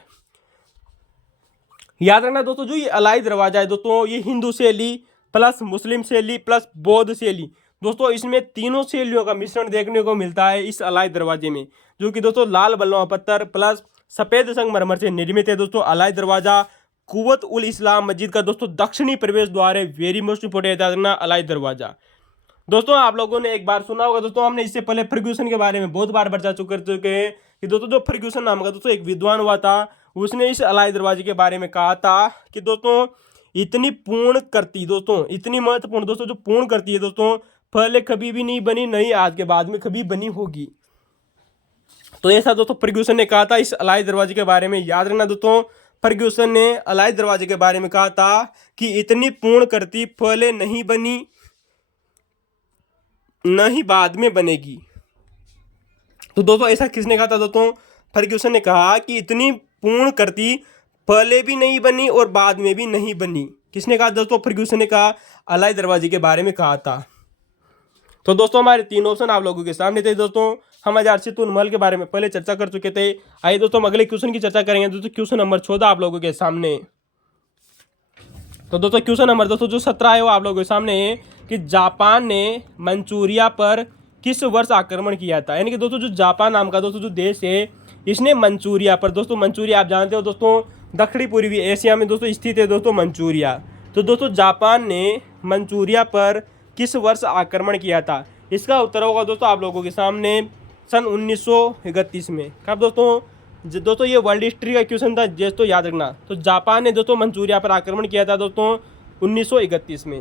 याद रखना दोस्तों जो ये अलाई दरवाजा है दोस्तों ये हिंदू शैली प्लस मुस्लिम शैली प्लस बौद्ध शैली दोस्तों इसमें तीनों शैलियों का मिश्रण देखने को मिलता है इस अलाई दरवाजे में, जो कि दोस्तों लाल बलुआ पत्थर प्लस सफेद संगमरमर से निर्मित है। दोस्तों अलाई दरवाजा कुव्वत उल इस्लाम मस्जिद का दोस्तों दक्षिणी प्रवेश द्वार है, वेरी मोस्ट इंपोर्टेंट याद रखना अलाई दरवाजा। दोस्तों आप लोगों ने एक बार सुना होगा दोस्तों, हमने इससे पहले फर्ग्यूसन के बारे में बहुत बार चर्चा कर चुके हैं कि दोस्तों जो फर्ग्यूसन नाम का दोस्तों एक विद्वान हुआ था उसने इस अलाई दरवाजे के बारे में कहा था कि दोस्तों इतनी पूर्ण करती दोस्तों इतनी महत्वपूर्ण दोस्तों जो पूर्ण करती है दोस्तों पहले कभी भी नहीं बनी, नहीं आज के बाद में कभी बनी होगी। तो ऐसा दोस्तों फर्ग्यूसन ने कहा था इस अलाई दरवाजे के बारे में। याद रखना दोस्तों फर्ग्यूसन ने अलाई दरवाजे के बारे में कहा था कि इतनी पूर्ण करती पहले नहीं बनी न ही बाद में बनेगी। तो दोस्तों ऐसा किसने कहा था दोस्तों फर्ग्यूसन ने कहा कि इतनी पूर्ण करती पहले भी नहीं बनी और बाद में भी नहीं बनी। किसने कहा दोस्तों? फर्ग्यूसन ने कहा अलाई दरवाजे के बारे में कहा था। तो दोस्तों हमारे 3 ऑप्शन आप लोगों के सामने थे। दोस्तों हम अजारशेतुन महल के बारे में पहले चर्चा कर चुके थे। आइए दोस्तों हम अगले क्वेश्चन की चर्चा करेंगे। दोस्तों क्वेश्चन नंबर 14 आप लोगों के सामने। तो दोस्तों क्वेश्चन नंबर दोस्तों जो 17 है वो आप लोगों के सामने है कि जापान ने मंचूरिया पर किस वर्ष आक्रमण किया था। यानी कि दोस्तों जो जापान नाम का दोस्तों जो देश है, इसने मंचूरिया पर, दोस्तों मंचूरिया आप जानते हो दोस्तों दक्षिणी पूर्वी एशिया में दोस्तों स्थित है दोस्तों मंचूरिया। तो दोस्तों जापान ने मंचूरिया पर किस वर्ष आक्रमण किया था? इसका उत्तर होगा दोस्तों आप लोगों के सामने सन 1931 में। कब दोस्तों? दोस्तों ये वर्ल्ड हिस्ट्री का क्वेश्चन था, दोस्तों याद रखना। तो जापान ने दोस्तों मंचूरिया पर आक्रमण किया था दोस्तों 1931 में।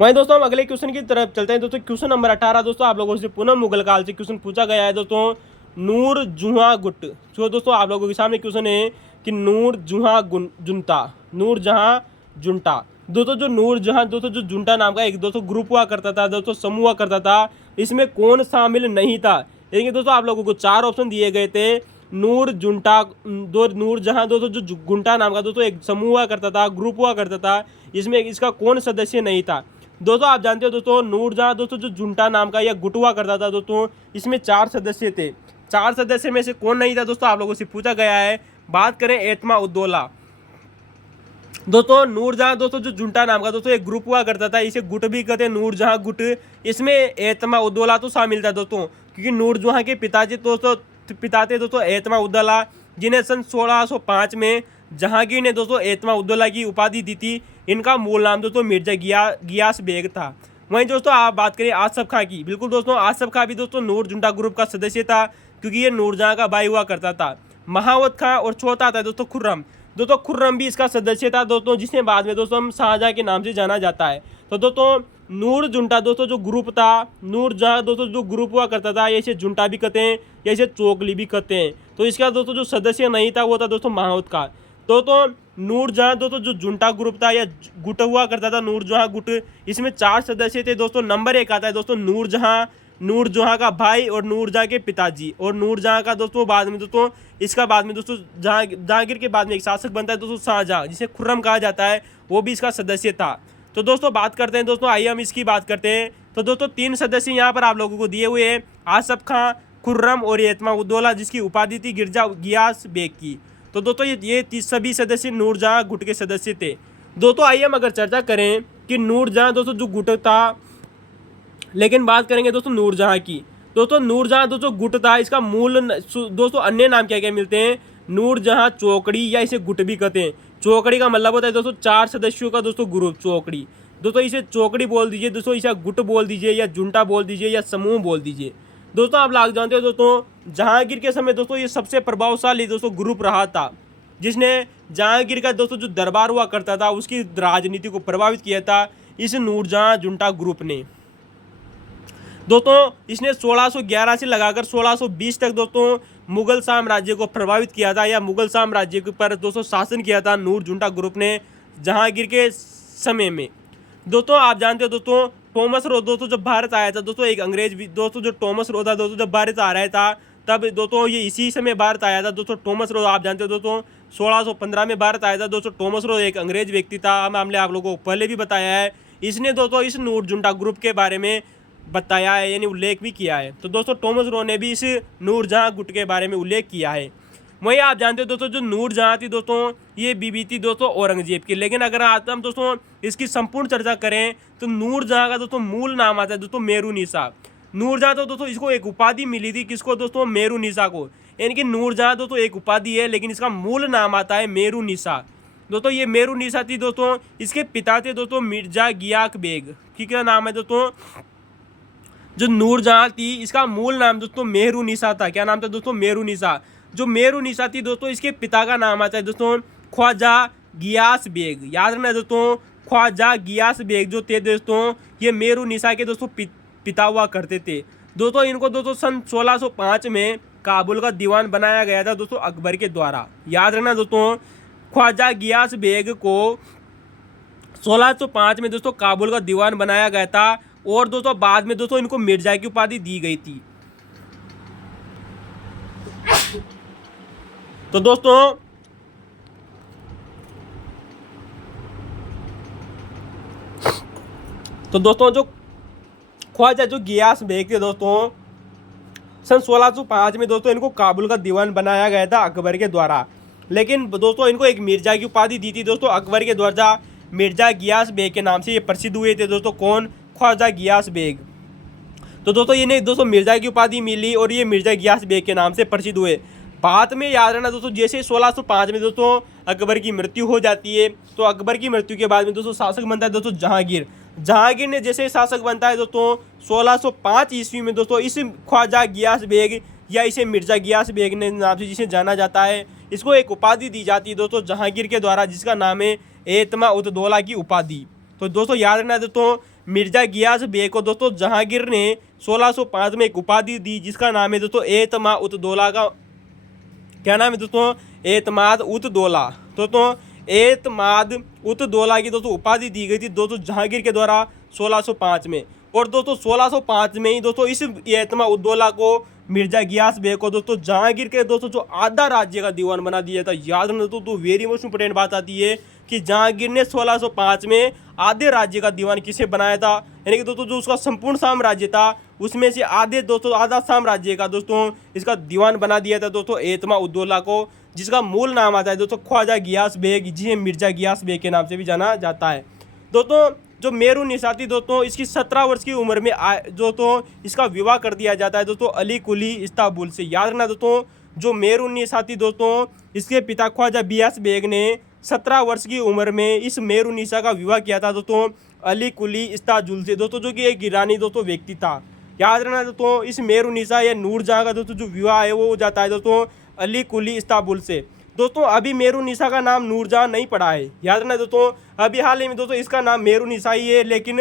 वहीं दोस्तों हम अगले क्वेश्चन की तरफ चलते हैं। दोस्तों क्वेश्चन नंबर 18 दोस्तों आप लोगों से पुनः मुगल काल से क्वेश्चन पूछा गया है दोस्तों। नूर जहाँ गुट, जो दोस्तों आप लोगों के सामने क्वेश्चन है कि नूर जहाँ जुंटा, नूर जहाँ जुंटा। दोस्तों जो नूर जहाँ दोस्तों जो जुंटा नाम का एक दोस्तों ग्रुप हुआ करता था, दोस्तों समूह हुआ करता था, इसमें कौन शामिल नहीं था? यानी दोस्तों आप लोगों को 4 ऑप्शन दिए गए थे। नूर जुंटा, नूर जहाँ दोस्तों जो गुंटा नाम का दोस्तों एक समूह हुआ करता था, ग्रुप हुआ करता था, इसमें इसका कौन सदस्य नहीं था? दोस्तों आप जानते हो दोस्तों नूरजहाँ दोस्तों जो जुंटा नाम का या गुट हुआ करता था दोस्तों, इसमें 4 सदस्य थे। 4 सदस्य में से कौन नहीं था दोस्तों आप लोगों से पूछा गया है। बात करें एतमा उद्दौला। दोस्तों नूरजहाँ दोस्तों जो जुंटा नाम का दोस्तों एक ग्रुप हुआ करता था, इसे गुट भी कहते हैं, नूरजहाँ गुट। इसमें एतमा उद्दौला तो शामिल था दोस्तों, क्योंकि नूरजहाँ के पिताजी पिता थे दोस्तों एतमा उद्दौला, जिन्हें सन 1605 में जहांगीर ने दोस्तों एतमा उद्दौला की उपाधि दी थी। इनका मूल नाम दोस्तों मिर्जा गियास बेग था। वहीं दोस्तों आप बात करें आसफ खां की, बिल्कुल दोस्तों आसफ खां भी दोस्तों नूर जुंटा ग्रुप का सदस्य था, क्योंकि ये नूरजहाँ का भाई हुआ करता था। महावत खां और चौथा था दोस्तों खुर्रम। दोस्तों खुर्रम भी इसका सदस्य था दोस्तों, जिसने बाद में दोस्तों हम शाहजहाँ के नाम से जाना जाता है। तो दोस्तों नूर जुंटा दोस्तों जो ग्रुप था, नूरजहाँ दोस्तों जो ग्रुप हुआ करता था, ये इसे जुंटा भी कहते हैं या इसे चोकली भी कहते हैं। तो इसका दोस्तों जो सदस्य नहीं था वो था दोस्तों महावत खां। दोस्तों नूरजहाँ दोस्तों जो जुंटा ग्रुप था या गुट हुआ करता था, नूरजहाँ गुट, इसमें 4 सदस्य थे दोस्तों। नंबर 1 आता है दोस्तों नूरजहाँ, नूरजहाँ का भाई और नूरजहाँ के पिताजी, और नूरजहाँ का दोस्तों बाद में दोस्तों इसका बाद में दोस्तों जहांगीर के बाद में एक शासक बनता है दोस्तों शाहजहाँ, जिसे खुर्रम कहा जाता है, वो भी इसका सदस्य था। तो दोस्तों बात करते हैं दोस्तों, आइए हम इसकी बात करते हैं। तो दोस्तों 3 सदस्य यहाँ पर आप लोगों को दिए हुए हैं, आसफ खां, खुर्रम और एतमा उद्दौला, जिसकी उपाधि थी गियास बेग की। तो दोस्तों ये सभी सदस्य नूरजहाँ गुट के सदस्य थे। दोस्तों आइए हम अगर चर्चा करें कि नूरजहाँ दोस्तों जो गुट था, लेकिन बात करेंगे दोस्तों नूरजहाँ की। दोस्तों नूरजहाँ दोस्तों गुट था, इसका मूल दोस्तों अन्य नाम क्या क्या मिलते हैं? नूरजहाँ चौकड़ी या इसे गुट भी कहते हैं। चौकड़ी का मतलब होता है दोस्तों 4 सदस्यों का दोस्तों ग्रुप चौकड़ी। दोस्तों इसे चौकड़ी बोल दीजिए, दोस्तों इसे गुट बोल दीजिए, या जुंटा बोल दीजिए, या समूह बोल दीजिए। दोस्तों आप लोग जानते हो दोस्तों जहांगीर के समय दोस्तों ये सबसे प्रभावशाली दोस्तों ग्रुप रहा था, जिसने जहांगीर का दोस्तों जो दरबार हुआ करता था उसकी राजनीति को प्रभावित किया था इस नूरजहाँ जुंटा ग्रुप ने। दोस्तों इसने 1611 से लगाकर 1620 तक दोस्तों मुगल साम्राज्य को प्रभावित किया था, या मुगल साम्राज्य पर दोस्तों शासन किया था नूर जुंटा ग्रुप ने जहांगीर के समय में। दोस्तों आप जानते हो दोस्तों थॉमस रो दोस्तों जब भारत आया था दोस्तों, एक अंग्रेज भी दोस्तों जो थॉमस रो था दोस्तों जब भारत आ रहा था, तब दोस्तों ये इसी समय भारत आया था दोस्तों। थॉमस रो आप जानते हो दोस्तों 1615 में भारत आया था दोस्तों। थॉमस रो एक अंग्रेज व्यक्ति था, हमने आप लोगों को पहले भी बताया है। इसने दोस्तों इस नूर जुंटा ग्रुप के बारे में बताया है, यानी उल्लेख भी किया है। तो दोस्तों थॉमस रो ने भी इस नूरजहाँ गुट के बारे में उल्लेख किया है। वहीं आप जानते हो दोस्तों जो नूरजहाँ थी दोस्तों ये बीबी थी दोस्तों औरंगजेब की। लेकिन अगर आज हम दोस्तों इसकी संपूर्ण चर्चा करें तो नूरजहाँ का दोस्तों मूल नाम आता है दोस्तों मेरुनिसा। नूरजहाँ तो दोस्तों इसको एक उपाधि मिली थी, किसको दोस्तों? मेरुनिसा को। यानी कि नूरजहाँ दोस्तों एक उपाधि है, लेकिन इसका मूल नाम आता है मेरुनिसा। दोस्तों ये मेरुनिसा थी दोस्तों, इसके पिता थे दोस्तों मिर्जा गियास बेग। ठीक है, नाम है दोस्तों जो नूरजहाँ थी इसका मूल नाम दोस्तों मेरुनिसा था। क्या नाम था दोस्तों? मेरुनिसा। जो मेरुनिसा थी दोस्तों इसके पिता का नाम आता है दोस्तों ख्वाजा गियास बेग। याद रखना दोस्तों ख्वाजा गियास बेग जो थे दोस्तों ये मेरुनिसा के दोस्तों पिता हुआ करते थे। दोस्तों इनको दोस्तों सन 1605 में काबुल का दीवान बनाया गया था दोस्तों अकबर के द्वारा। याद रखना दोस्तों ख्वाजा गियास बेग को 1605 में दोस्तों काबुल का दीवान बनाया गया था, और दोस्तों बाद में दोस्तों इनको मिर्जा की उपाधि दी गई थी। तो दोस्तों तो दोस्तों जो ख्वाजा जो गियास बेग थे दोस्तों, सन 1605 में दोस्तों इनको काबुल का दीवान बनाया गया था अकबर के द्वारा। लेकिन दोस्तों इनको एक मिर्जा की उपाधि दी थी दोस्तों अकबर के द्वारा। मिर्जा गियास बेग के नाम से ये प्रसिद्ध हुए थे दोस्तों। कौन? ख्वाजा गियास बेग। तो दोस्तों इन्हें दोस्तों मिर्जा की उपाधि मिली और ये मिर्जा गियास बेग के नाम से प्रसिद्ध हुए। बाद में याद रखना दोस्तों, जैसे 1605 में दोस्तों अकबर की मृत्यु हो जाती है, तो अकबर की मृत्यु के बाद में दोस्तों शासक बनता है दोस्तों जहांगीर। जहांगीर ने जैसे शासक बनता है दोस्तों 1605 ईस्वी में दोस्तों, इस ख्वाजा गियास बेग या इसे मिर्जा गियास बेग ने नाम से जिसे जाना जाता है, इसको एक उपाधि दी जाती है दोस्तों जहांगीर के द्वारा, जिसका नाम है एतमा उत दौला की उपाधि। तो दोस्तों याद रखना दोस्तों, मिर्जा गियास बेग को दोस्तों जहांगीर ने 1605 में एक उपाधि दी, जिसका नाम है दोस्तों एतमा उत दौला का क्या नाम है दोस्तों? एतमाद उत दौला। दोस्तों एतमाद उत दौला की दोस्तों उपाधि दी गई थी दोस्तों जहांगीर के द्वारा 1605 में। और दोस्तों 1605 में ही दोस्तों इस एतमाद उत दौला को मिर्जा गियास बेग को दोस्तों जहांगीर के दोस्तों जो आधा राज्य का दीवान बना दिया था। याद रखना दोस्तों, वेरी मोस्ट इंपोर्टेंट बात आती है कि जहांगीर ने 1605 में आधे राज्य का दीवान किसे बनाया था, यानी कि दोस्तों जो उसका संपूर्ण साम्राज्य था उसमें से आधे दोस्तों आधा साम्राज्य का दोस्तों इसका दीवान बना दिया था दोस्तों एतमा उत दौला को, जिसका मूल नाम आता है दोस्तों ख्वाजा गियास बेग, जिसे मिर्जा गियास बेग के नाम से भी जाना जाता है। दोस्तों जो मेरुन्निसा थी दोस्तों, इसकी 17 वर्ष की उम्र में दोस्तों इसका विवाह कर दिया जाता है दोस्तों अली कुली इस्तांबुल से। याद रखना दोस्तों, जो मेरुन्निसा थी दोस्तों, इसके पिता ख्वाजा गियास बेग ने 17 वर्ष की उम्र में इस मेरुन्निसा का विवाह किया था दोस्तों अली कुली इस्तांबुल से दोस्तों, जो कि एक ईरानी दोस्तों व्यक्ति था। याद रखना दोस्तों, इस मेरुन्निसा या नूरजहां का दोस्तों जो विवाह है वो हो जाता है दोस्तों अली कुली इस्तांबुल से। दोस्तों अभी मेरुन्निसा का नाम नूरजहां नहीं पड़ा है। याद रखना दोस्तों, अभी हाल ही में दोस्तों इसका नाम मेरुन्निसा ही है, लेकिन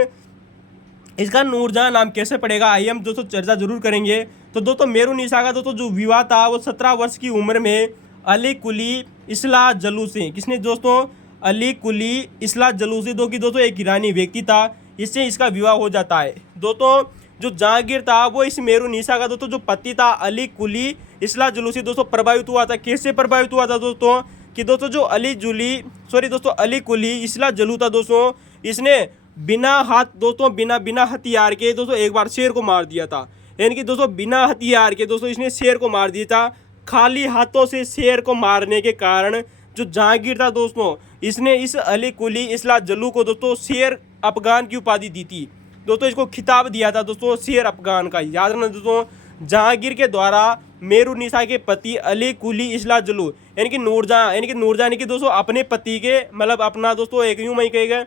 इसका नूरजहां नाम कैसे पड़ेगा आइए हम दोस्तों चर्चा जरूर करेंगे। तो दोस्तों मेरुन्निसा का दोस्तों जो विवाह था वो 17 वर्ष की उम्र में अली कुली इस्ला जलू से, किसने दोस्तों? अली कुली इस्ला जलू से, जो कि दोस्तों एक ईरानी व्यक्ति था, इससे इसका विवाह हो जाता है। दोस्तों जो जहांगीर था वो इस मेरुन्निसा का दोस्तों जो पति था अली कुली इस्ला जलू से दोस्तों प्रभावित हुआ था। कैसे प्रभावित हुआ था दोस्तों? कि दोस्तों जो अली कुली इस्ला जलू था दोस्तों, इसने बिना हथियार के दोस्तों एक बार शेर को मार दिया था। यानी कि दोस्तों बिना हथियार के दोस्तों इसने शेर को मार दिया था। खाली हाथों से शेर को मारने के कारण जो जहांगीर था दोस्तों, इसने इस अली कुली इस्ला जलू को दोस्तों शेर अफगान की उपाधि दी थी दोस्तों, इसको खिताब दिया था दोस्तों शेर अफगान का। याद रखना दोस्तों, जहांगीर के द्वारा मेरुन्निसा के पति अली कुली इस्ला जलू यानी कि नूरजहां की दोस्तों अपने पति के मतलब अपना दोस्तों एक यूं मैं कहेगा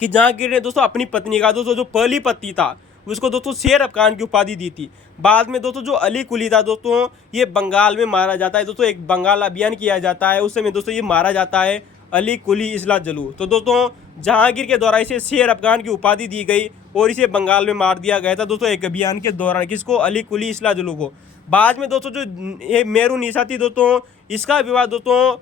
कि जहांगीर ने दोस्तों अपनी पत्नी का दोस्तों जो पहली पति था उसको दोस्तों शेर अफगान की उपाधि दी थी। बाद में दोस्तों जो अली कुली था दोस्तों, ये बंगाल में मारा जाता है दोस्तों, एक बंगाल अभियान किया जाता है, उस समय दोस्तों ये मारा जाता है अली कुली इस्ला जलू। तो दोस्तों जहांगीर के द्वारा इसे शेर अफगान की उपाधि दी गई और इसे बंगाल में मार दिया गया था दोस्तों एक अभियान के दौरान। किसको? अली कुली इस्ला जलू को। बाद में दोस्तों जो ये मेरुन्निसा थी दोस्तों, इसका विवाह दोस्तों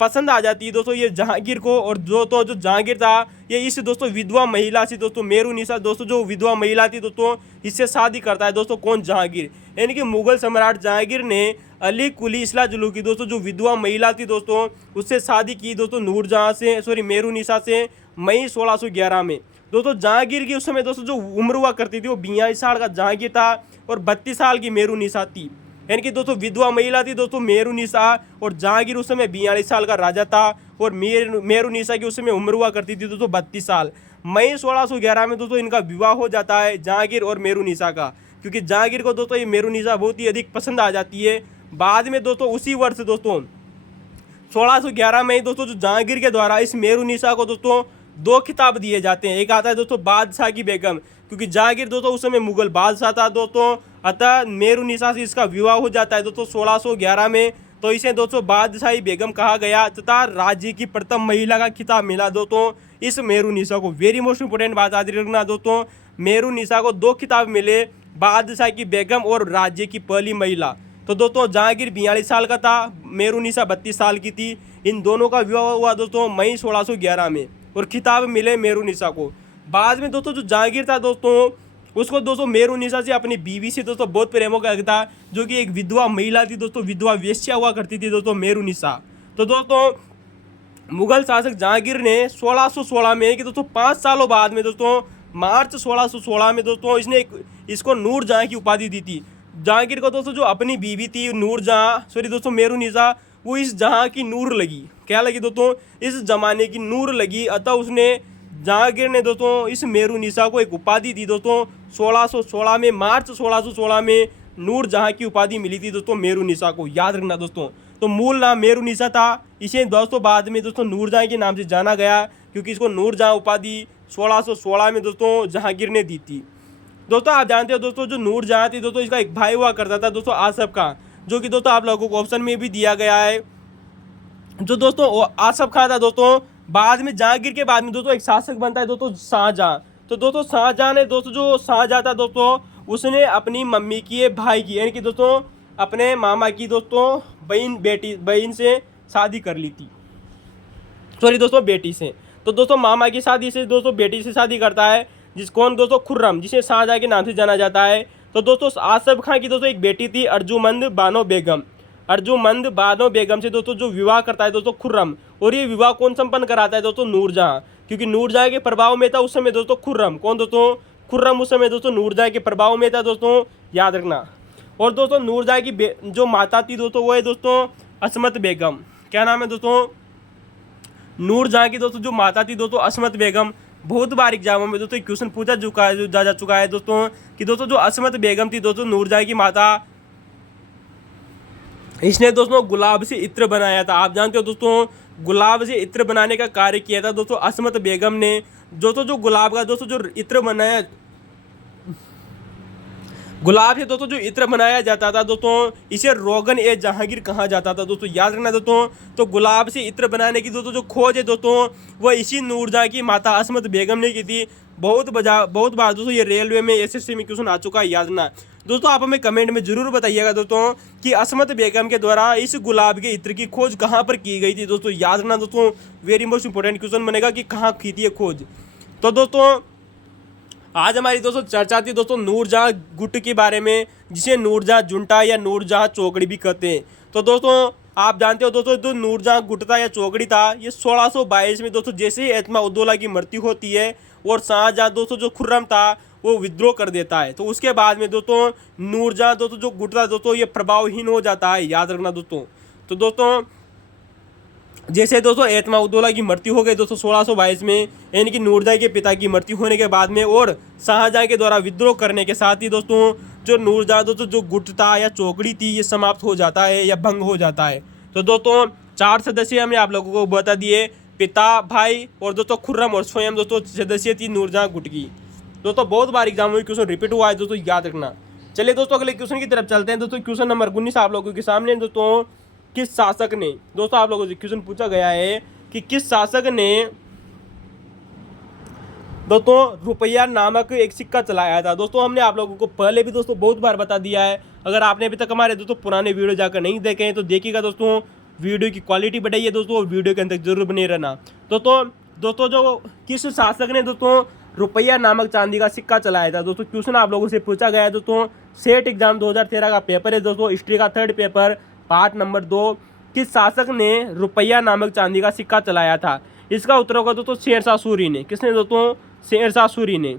पसंद आ जाती है दोस्तों ये जहांगीर को, और जो जहांगीर था ये इस दोस्तों विधवा महिला से दोस्तों मेरुन्निसा दोस्तों जो विधवा महिला थी दोस्तों इससे शादी करता है दोस्तों। कौन? जहांगीर। यानी कि मुगल सम्राट जहांगीर ने अली कुली इस्ला जलू की दोस्तों जो विधवा महिला थी दोस्तों उससे शादी की दोस्तों मेरुन्निसा से मई 1611 में। दोस्तों जहांगीर की उस समय दोस्तों जो उम्र हुआ करती थी वो 42 साल का जहांगीर था और 32 साल की मेरुन्निसा थी। यानी कि दोस्तों विधवा महिला थी दोस्तों मेरुन्निसा, और जहांगीर उस समय 42 साल का राजा था और मेरुन्निसा की उस समय उम्र हुआ करती थी दोस्तों 32 साल। मई 1611 में दोस्तों इनका विवाह हो जाता है जहांगीर और मेरुन्निसा का, क्योंकि जहांगीर को दोस्तों ये मेरुन्निसा बहुत ही अधिक पसंद आ जाती है। बाद में दोस्तों उसी वर्ष दोस्तों 1611 में दोस्तों जो जहांगीर के द्वारा इस मेरुन्निसा को दोस्तों 2 खिताब दिए जाते हैं। एक आता है दोस्तों बादशाह की बेगम, क्योंकि जहांगीर दोस्तों उस समय मुगल बादशाह था दोस्तों, अतः मेरुन्निसा से इसका विवाह हो जाता है दोस्तों 1611 में, तो इसे दोस्तों बादशाही बेगम कहा गया तथा राज्य की प्रथम महिला का खिताब मिला दोस्तों इस मेरुन्निसा को। वेरी मोस्ट इंपोर्टेंट बात याद रखना दोस्तों, मेरुन्निसा को 2 खिताब मिले, बादशाह की बेगम और राज्य की पहली महिला। तो दोस्तों जहांगीर 42 साल का था, मेरुन्निसा 32 साल की थी। इन दोनों का विवाह हुआ दोस्तों मई 1611 में और खिताब मिले मेरुन्निसा को। बाद में दोस्तों जो जहांगीर था दोस्तों उसको दोस्तों मेरुन्निसा से अपनी बीवी से दोस्तों बहुत प्रेम हो गया था, जो कि एक विधवा महिला थी दोस्तों, विधवा वेश्या हुआ करती थी दोस्तों मेरुन्निसा। तो दोस्तों मुगल शासक जहांगीर ने 1616 में कि दोस्तों 5 सालों बाद में दोस्तों मार्च 1616 में दोस्तों इसने इसको नूरजहाँ की उपाधि दी थी। जहांगीर को दोस्तों जो अपनी बीवी थी नूरजहाँ, सॉरी दोस्तों मेरुनिसा, वो इस जहाँ की नूर लगी। क्या लगी दोस्तों? इस जमाने की नूर लगी। अतः उसने जहांगीर ने दोस्तों इस मेरुनिसा को एक उपाधि दी दोस्तों 1616 में, मार्च 1616 में नूरजहाँ की उपाधि मिली थी दोस्तों मेरुनिसा को, याद रखना दोस्तों। तो मूल नाम मेरुनिसा था, इसे दोस्तों बाद में दोस्तों नूरजहाँ के नाम से जाना गया क्योंकि इसको नूरजहाँ उपाधि 1616 में दोस्तों जहांगीर ने दी थी। दोस्तों आप जानते हो दोस्तों जो नूरजहाँ थी दोस्तों इसका एक भाई हुआ करता था दोस्तों आसफ खां, जो कि दोस्तों आप लोगों को ऑप्शन में भी दिया गया है। जो दोस्तों आसफ खां था दोस्तों, बाद में जहांगीर के बाद में दोस्तों एक शासक बनता है दोस्तों शाहजहाँ। तो दोस्तों शाहजहाँ ने दोस्तों जो शाहजहाँ था दोस्तों उसने अपनी मम्मी की भाई की यानी कि दोस्तों अपने मामा की दोस्तों बहन से शादी कर ली थी, सॉरी दोस्तों बेटी से। तो दोस्तों मामा की शादी से दोस्तों बेटी से शादी करता है, कौन दोस्तों खुर्रम, जिसे शाहजहाँ के नाम से जाना जाता है। तो दोस्तों आसफ खां की दोस्तों एक बेटी थी अर्जुमंद बानो बेगम। अर्जुमंद बानो बेगम से दोस्तों जो विवाह करता है दोस्तों खुर्रम, और ये विवाह कौन संपन्न कराता है दोस्तों नूरजहाँ, क्योंकि नूरजहाँ के प्रभाव में था उस समय दोस्तों खुर्रम। कौन दोस्तों? खुर्रम उस समय दोस्तों नूरजहाँ के प्रभाव में था दोस्तों, याद रखना। और दोस्तों नूरजहाँ की जो माता थी दोस्तों वो है दोस्तों असमत बेगम। क्या नाम है दोस्तों? नूरजहाँ की दोस्तों जो माता थी दोस्तों असमत बेगम। बहुत बार एग्जामों में दोस्तों क्वेश्चन पूछा जा चुका है दोस्तों कि दोस्तों जो असमत बेगम थी दोस्तों नूरजहाँ की माता, इसने दोस्तों गुलाब से इत्र बनाया था। आप जानते हो दोस्तों गुलाब से इत्र बनाने का कार्य किया था दोस्तों असमत बेगम ने। दोस्तों जो गुलाब का दोस्तों जो इत्र बनाया, गुलाब से दोस्तों जो इत्र बनाया जाता था दोस्तों इसे रोगन ए जहांगीर कहा जाता था दोस्तों, याद रखना दोस्तों। तो गुलाब से इत्र बनाने की दोस्तों जो खोज है दोस्तों वो इसी नूरजहाँ की माता असमत बेगम ने की थी। बहुत बार दोस्तों ये रेलवे में एसएससी में क्वेश्चन आ चुका है, याद रखना दोस्तों। आप हमें कमेंट में जरूर बताइएगा दोस्तों कि असमत बेगम के द्वारा इस गुलाब के इत्र की खोज कहाँ पर की गई थी दोस्तों, याद रखना दोस्तों। वेरी मोस्ट इंपॉर्टेंट क्वेश्चन बनेगा कि कहाँ की थी ये खोज। तो दोस्तों आज हमारी दोस्तों चर्चा थी दोस्तों नूरजहाँ गुट के बारे में, जिसे नूरजहाँ जुंटा या नूरजहाँ चौकड़ी भी कहते हैं। तो दोस्तों आप जानते हो दोस्तों जो नूरजहाँ गुट था या चौकड़ी था ये 1622 में दोस्तों जैसे ही एतमा उद्दौला की मृत्यु होती है और शाहजहाँ दोस्तों जो खुर्रम था वो विद्रोह कर देता है, तो उसके बाद में दोस्तों नूरजहाँ दोस्तों जो गुट था दोस्तों ये प्रभावहीन हो जाता है, याद रखना दोस्तों। तो दोस्तों जैसे दोस्तों एतमा उद्दौला की मृत्यु हो गई दोस्तों 1622 में, यानी कि नूरजहाँ के पिता की मृत्यु होने के बाद में और शाहजहाँ के द्वारा विद्रोह करने के साथ ही दोस्तों जो नूरजहाँ दोस्तों जो गुट था या चौकड़ी थी ये समाप्त हो जाता है या भंग हो जाता है। तो दोस्तों 4 सदस्य हमने आप लोगों को बता दिए, पिता, भाई और दोस्तों खुर्रम और स्वयं दोस्तों सदस्य थी नूरजहाँ गुट की। दोस्तों बहुत बार एग्जाम में क्वेश्चन रिपीट हुआ है दोस्तों, याद रखना। चलिए दोस्तों अगले क्वेश्चन की तरफ चलते हैं दोस्तों। क्वेश्चन नंबर 19 आप लोगों के सामने दोस्तों, किस शासक ने, दोस्तों आप लोगों से क्वेश्चन पूछा गया है कि किस शासक ने दोस्तों रुपया नामक एक सिक्का चलाया था। दोस्तों हमने आप लोगों को पहले भी दोस्तों बहुत बार बता दिया है, अगर आपने अभी तक हमारे दोस्तों पुराने वीडियो जाकर नहीं देखे हैं तो देखिएगा दोस्तों, वीडियो की क्वालिटी बढ़ाइए दोस्तों और वीडियो के अंदर जरूर बने रहना। दोस्तों जो किस शासक ने दोस्तों रुपया नामक चांदी का सिक्का चलाया था, दोस्तों क्वेश्चन आप लोगों से पूछा गया है दोस्तों। सेट एग्जाम 2013 का पेपर है दोस्तों, हिस्ट्री का 3rd पेपर पार्ट नंबर 2, किस शासक ने रुपया नामक चांदी का सिक्का चलाया था। इसका उत्तर होगा दोस्तों शेरशाह सूरी ने। किसने दोस्तों? शेरशाह सूरी ने।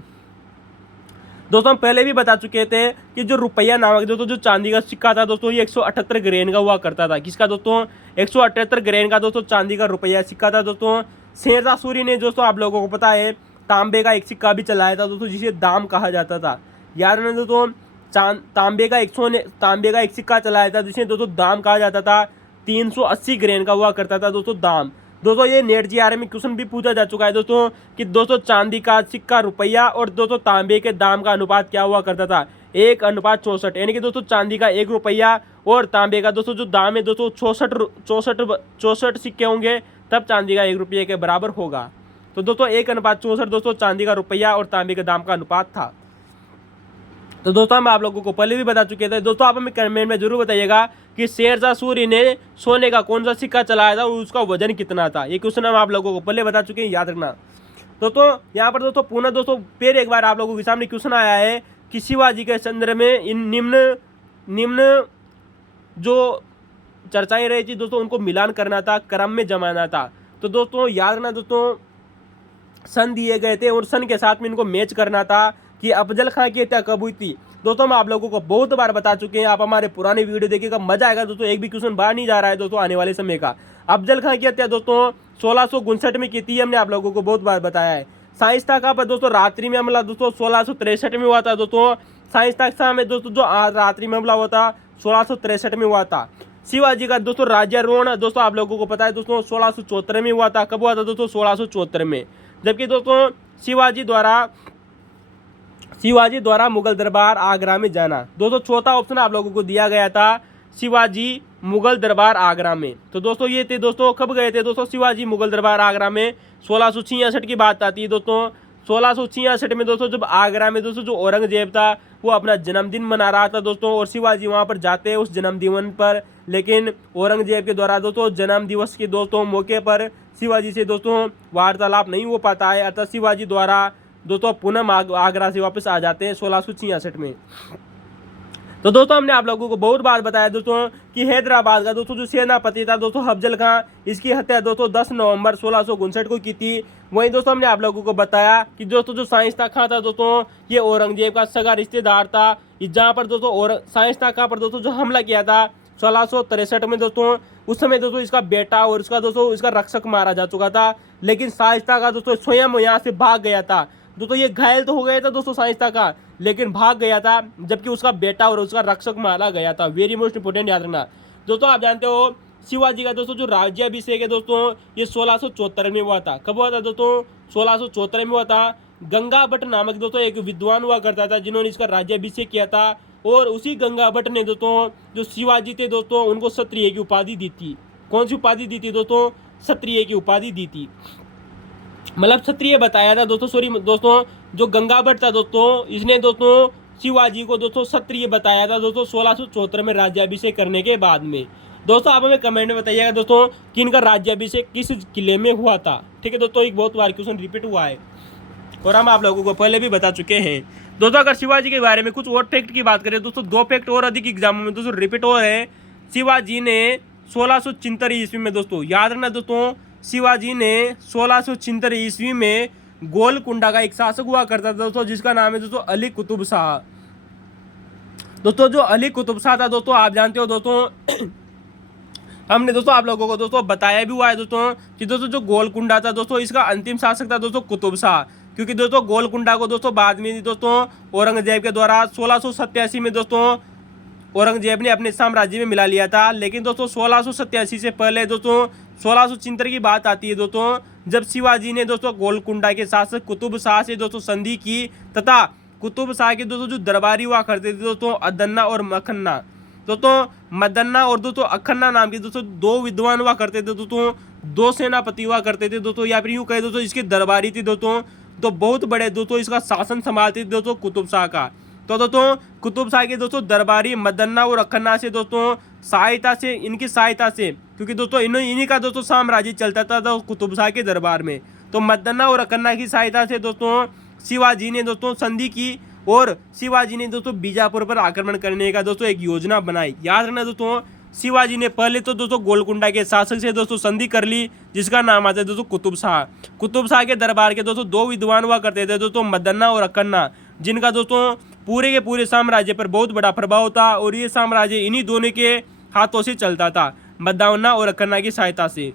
दोस्तों हम पहले भी बता चुके थे कि जो रुपया नामक दोस्तों जो चांदी का सिक्का था दोस्तों ये 178 ग्रेन का हुआ करता था। किसका दोस्तों? 178 ग्रेन का दोस्तों चांदी का रुपया सिक्का था दोस्तों। शेरशाह सूरी ने दोस्तों आप लोगों को पता है तांबे का एक सिक्का भी चलाया था दोस्तों जिसे दाम कहा जाता था, याद रखना दोस्तों। तांबे का एक सिक्का चलाया था जिसे दोस्तों दाम कहा जाता था। 380 ग्रेन का हुआ करता था दोस्तों दाम। दोस्तों ये नेट जीआरए में क्वेश्चन भी पूछा जा चुका है दोस्तों कि दोस्तों चांदी का सिक्का रुपया और दोस्तों तांबे के दाम का अनुपात क्या हुआ करता था, 1:64, यानी कि दोस्तों चांदी का 1 रुपया और तांबे का दोस्तों जो दाम है दोस्तों 64 सिक्के होंगे तब चांदी का 1 रुपये के बराबर होगा। तो दोस्तों 1:64 दोस्तों चांदी का रुपया और तांबे के दाम का अनुपात था। तो दोस्तों हम आप लोगों को पहले भी बता चुके थे। दोस्तों आप हमें कमेंट में जरूर बताइएगा कि शेरशाह सूरी ने सोने का कौन सा सिक्का चलाया था और उसका वजन कितना था। ये क्वेश्चन हम आप लोगों को पहले बता चुके हैं, याद रखना। दोस्तों यहाँ पर दोस्तों पुनः दोस्तों फिर एक बार आप लोगों के सामने क्वेश्चन आया है कि शिवाजी के संदर्भ में इन निम्न जो चर्चाएं रही थी दोस्तों उनको मिलान करना था, क्रम में जमाना था। तो दोस्तों याद रखना दोस्तों सन दिए गए थे और सन के साथ में इनको मैच करना था कि अफजल खां की हत्या कब हुई थी। दोस्तों हम आप लोगों को बहुत बार बता चुके हैं, आप हमारे पुरानी वीडियो देखिएगा, मजा आएगा दोस्तों। एक भी क्वेश्चन बाहर नहीं जा रहा है दोस्तों आने वाले समय का। अफजल खां की हत्या दोस्तों 1659 में की थी, हमने आप लोगों को बहुत बार बताया है। शाइस्ता खां पर दोस्तों रात्रि में हमला दोस्तों 1663 में हुआ था दोस्तों। शाइस्ता खां में दोस्तों जो रात्रि में हमला हुआ था 1663 में हुआ था। शिवाजी का दोस्तों राज्यारोहण दोस्तों आप लोगों को पता है दोस्तों 1674 में हुआ था। कब हुआ था दोस्तों? 1674 में। जबकि दोस्तों शिवाजी द्वारा मुगल दरबार आगरा में जाना, दोस्तों चौथा ऑप्शन आप लोगों को दिया गया था शिवाजी मुगल दरबार आगरा में। तो दोस्तों ये थे दोस्तों, कब गए थे दोस्तों शिवाजी मुगल दरबार आगरा में? 1666 की बात आती है दोस्तों। 1666 में दोस्तों जब आगरा में दोस्तों जो औरंगजेब था वो अपना जन्मदिन मना रहा था दोस्तों, और शिवाजी वहाँ पर जाते हैं उस जन्मदिन पर, लेकिन औरंगजेब के द्वारा दोस्तों जन्म दिवस के दोस्तों मौके पर शिवाजी से दोस्तों वार्तालाप नहीं हो पाता है, अतः शिवाजी द्वारा दोस्तों पुनः आगरा से वापस आ जाते हैं 1666 में। तो दोस्तों हमने आप लोगों को बहुत बार बताया दोस्तों कि हैदराबाद का दोस्तों जो सेनापति था दोस्तों अफजल खां, इसकी हत्या दोस्तों 10 नवंबर 1659 को की थी। वहीं दोस्तों हमने आप लोगों को बताया कि दोस्तों जो शाइस्ता खां था दोस्तों ये औरंगजेब का सगा रिश्तेदार था, जहाँ पर दोस्तों और शाइस्ता खां पर दोस्तों जो हमला किया था 1663 में दोस्तों, उस समय दोस्तों इसका बेटा और इसका दोस्तों इसका रक्षक मारा जा चुका था, लेकिन शाइस्ता का दोस्तों स्वयं यहाँ से भाग गया था। दोस्तों ये घायल तो हो गया था दोस्तों शाइस्ता का, लेकिन भाग गया था, जबकि उसका बेटा और उसका रक्षक मारा गया था। वेरी मोस्ट इंपोर्टेंट याद रखना दोस्तों। आप जानते हो शिवाजी का दोस्तों जो राज्याभिषेक है दोस्तों ये 1674 में हुआ था। कब हुआ था दोस्तों? 1674 में हुआ था। गंगा भट्ट नामक दोस्तों एक विद्वान हुआ करता था जिन्होंने इसका राज्याभिषेक किया था, और उसी गंगा भट्ट ने दोस्तों जो शिवाजी थे दोस्तों उनको क्षत्रिय की उपाधि दी थी। कौन सी उपाधि दी थी दोस्तों? क्षत्रिय की उपाधि दी थी, मतलब क्षत्रिय बताया था दोस्तों। सॉरी दोस्तों, जो गंगा भट्ट था दोस्तों इसने दोस्तों शिवाजी को दोस्तों क्षत्रिय बताया था दोस्तों 1674 में राज्याभिषेक करने के बाद में। दोस्तों आप हमें कमेंट में बताइएगा दोस्तों कि इनका राज्याभिषेक किस किले में हुआ था। ठीक है दोस्तों, एक बहुत बार क्वेश्चन रिपीट हुआ है और हम आप लोगों को पहले भी बता चुके हैं दोस्तों। अगर शिवाजी के बारे में कुछ और फैक्ट की बात करें दोस्तों, 2 फैक्ट और अधिक एग्जामों में दोस्तों रिपीट हो रहे हैं। शिवाजी ने 1673 ईस्वी में दोस्तों, याद रखना दोस्तों, शिवाजी ने 1673 ईस्वी में गोलकुंडा का एक शासक हुआ करता था दोस्तों जिसका नाम है दोस्तों अली कुतुब शाह। दोस्तों जो अली कुतुब शाह था दोस्तों आप जानते हो दोस्तों हमने दोस्तों आप लोगों को दोस्तों बताया भी हुआ है दोस्तों कि दोस्तों जो गोलकुंडा था दोस्तों इसका अंतिम शासक था दोस्तों कुतुब शाह, क्योंकि दोस्तों गोलकुंडा को दोस्तों बाद में दोस्तों औरंगजेब के द्वारा 1687 में दोस्तों औरंगजेब ने अपने साम्राज्य में मिला लिया था। लेकिन दोस्तों 1687 से पहले दोस्तों 1673 की बात आती है दोस्तों, जब शिवाजी ने दोस्तों गोलकुंडा के शासक कुतुब शाह से दोस्तों संधि की, तथा कुतुब शाह के दोस्तों जो दरबारी हुआ करते थे दोस्तों अदन्ना और मखन्ना, दोस्तों मदन्ना और दोस्तों अखन्ना नाम के दोस्तों 2 विद्वान हुआ करते थे दोस्तों, 2 सेनापति हुआ करते थे दोस्तों, या फिर यूँ कहे दोस्तों इसके दरबारी थे दोस्तों, तो बहुत बड़े दोस्तों इसका शासन संभालते थे दोस्तों कुतुब शाह का। तो दोस्तों कुतुब शाह के दोस्तों दरबारी मदन्ना और अखन्ना से दोस्तों सहायता से, इनकी सहायता से, क्योंकि दोस्तों इन्हीं का दोस्तों साम्राज्य चलता था तो कुतुब शाह के दरबार में, तो मदन्ना और अखन्ना की सहायता से दोस्तों शिवाजी ने दोस्तों संधि की और शिवाजी ने दोस्तों बीजापुर पर आक्रमण करने का दोस्तों एक योजना बनाई। याद रखना दोस्तों, शिवाजी ने पहले तो दोस्तों गोलकुंडा के शासक से दोस्तों संधि कर ली जिसका नाम आता है दोस्तों कुतुब शाह। कुतुब शाह के दरबार के दोस्तों 2 विद्वान हुआ करते थे दोस्तों मदन्ना और अखन्ना, जिनका दोस्तों पूरे के पूरे साम्राज्य पर बहुत बड़ा प्रभाव था, और ये साम्राज्य इन्हीं दोनों के हाथों से चलता था, मदन्ना और अखन्ना की सहायता से।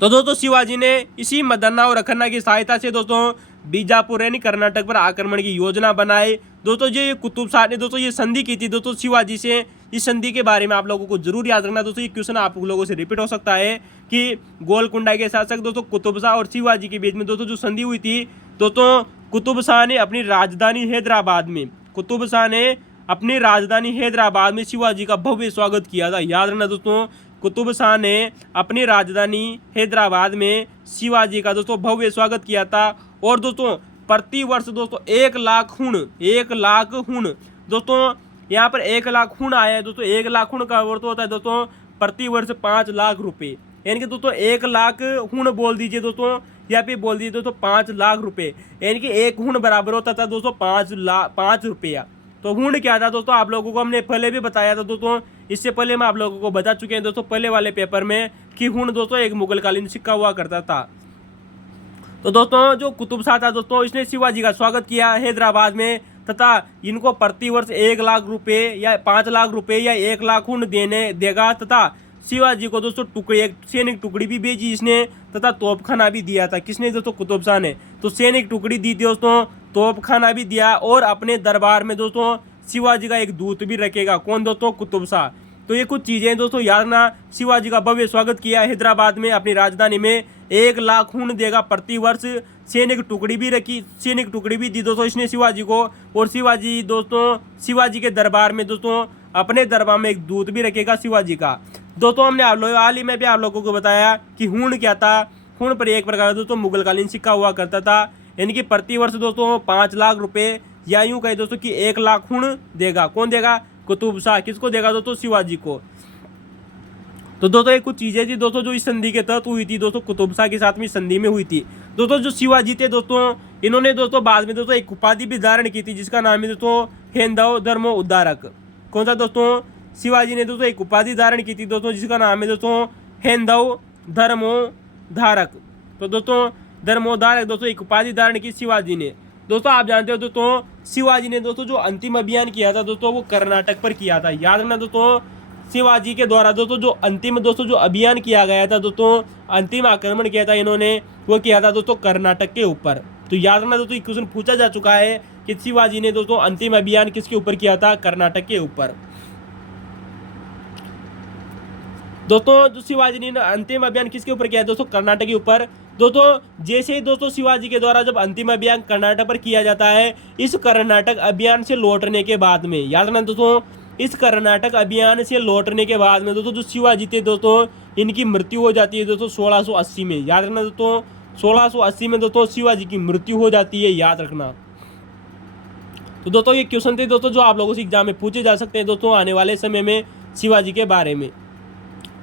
तो दोस्तों शिवाजी ने इसी मदन्ना और अखन्ना की सहायता से दोस्तों बीजापुर यानी कर्नाटक पर आक्रमण की योजना बनाई। दोस्तों जो ये कुतुब शाह ने दोस्तों ये संधि की थी दोस्तों शिवाजी से, इस संधि के बारे में आप लोगों को जरूर याद रखना दोस्तों, ये क्वेश्चन आप लोगों से रिपीट हो सकता है कि गोलकुंडा के शासक दोस्तों कुतुब शाह और शिवाजी के बीच में दोस्तों जो संधि हुई थी दोस्तों, कुतुब शाह ने अपनी राजधानी हैदराबाद में शिवाजी का भव्य स्वागत किया था। याद रखना दोस्तों, कुतुब शाह ने अपनी राजधानी हैदराबाद में शिवाजी का दोस्तों भव्य स्वागत किया था। और दोस्तों प्रति वर्ष दोस्तों 1 लाख हुण दोस्तों यहाँ पर 1 लाख हुण आया है दोस्तों। 1 लाख हुण का अर्थ होता है दोस्तों प्रति वर्ष 5 लाख रुपए, यानी कि दोस्तों 1 लाख हुण बोल दीजिए दोस्तों, या फिर बोल दीजिए दोस्तों 5 लाख रुपए, यानी कि 1 हुण बराबर होता था दोस्तों 5 रुपया। तो हुण क्या था दोस्तों आप लोगों को हमने पहले भी बताया था दोस्तों, इससे पहले मैं आप लोगों को बता चुके हैं दोस्तों पहले वाले पेपर में कि हुण दोस्तों एक मुगलकालीन सिक्का हुआ करता था। तो दोस्तों जो कुतुब शाह था दोस्तों, इसने शिवाजी का स्वागत किया हैदराबाद में तथा इनको प्रतिवर्ष 1 लाख रुपए या 5 लाख रुपए या 1 लाख हुंड देगा तथा शिवाजी को दोस्तों एक सैनिक टुकड़ी भी भेजी इसने तथा तोपखाना भी दिया था। किसने दोस्तों? कुतुब शाह ने। तो सैनिक टुकड़ी दी थी दोस्तों, तोपखाना भी दिया और अपने दरबार में दोस्तों शिवाजी का एक दूत भी रखेगा। कौन दोस्तों? कुतुब शाह। तो ये कुछ चीजें दोस्तों याद रखना। शिवाजी का भव्य स्वागत किया हैदराबाद में अपनी राजधानी में, 1 लाख हुंड देगा प्रतिवर्ष, सैनिक टुकड़ी भी रखी, सैनिक टुकड़ी भी दी दोस्तों इसने शिवाजी को। और शिवाजी दोस्तों शिवाजी के दरबार में दोस्तों अपने दरबार में एक दूत भी रखेगा शिवाजी का। दोस्तों हमने हाल ही में भी आप लोगों को बताया कि हुंड क्या था। हुंड पर एक प्रकार का दोस्तों मुगलकालीन सिक्का हुआ करता था, यानी कि प्रतिवर्ष दोस्तों 5 लाख रुपए या यूं कहे दोस्तों कि 1 लाख हुंड देगा। कौन देगा? कुतुब शाह। किसको देगा दोस्तों? शिवाजी को। तो दोस्तों ये कुछ चीजें थी दोस्तों जो इस संधि के तहत हुई थी दोस्तों, कुतुब शाह के साथ में संधि में हुई थी। दोस्तों जो शिवाजी थे दोस्तों, इन्होंने दोस्तों बाद में दोस्तों एक उपाधि भी धारण की थी जिसका नाम है दोस्तों हैंदव धर्मो उद्धारक। कौन सा दोस्तों? शिवाजी ने दोस्तों एक उपाधि धारण की थी दोस्तों जिसका नाम है दोस्तों हैंदव धर्मोद्धारक। तो दोस्तों धर्मोद्धारक दोस्तों एक उपाधि धारण की शिवाजी ने। दोस्तों आप जानते हो दोस्तों शिवाजी ने दोस्तों जो अंतिम अभियान किया था दोस्तों वो कर्नाटक पर किया था। याद रखना दोस्तों, शिवाजी के द्वारा दोस्तों जो अंतिम दोस्तों जो अभियान किया गया था दोस्तों, अंतिम आक्रमण किया था इन्होंने, वो किया था दोस्तों कर्नाटक के ऊपर। तो याद रखना दोस्तों क्वेश्चन पूछा जा चुका है कि शिवाजी ने दोस्तों अंतिम अभियान किसके ऊपर किया था? कर्नाटक के ऊपर। दोस्तों जो शिवाजी ने अंतिम अभियान किसके ऊपर किया है दोस्तों? कर्नाटक के ऊपर। दोस्तों जैसे ही दोस्तों शिवाजी के द्वारा जब अंतिम अभियान कर्नाटक पर किया जाता है, इस कर्नाटक अभियान से लौटने के बाद में, याद रखना दोस्तों, इस कर्नाटक अभियान से लौटने के बाद में दोस्तों जो शिवाजी थे दोस्तों, इनकी मृत्यु हो जाती है दोस्तों 1680 में। याद रखना दोस्तों 1680 में दोस्तों शिवाजी की मृत्यु हो जाती है, याद रखना। तो दोस्तों ये क्वेश्चन थे दोस्तों जो आप लोगों से एग्जाम में पूछे जा सकते हैं दोस्तों आने वाले समय में शिवाजी के बारे में।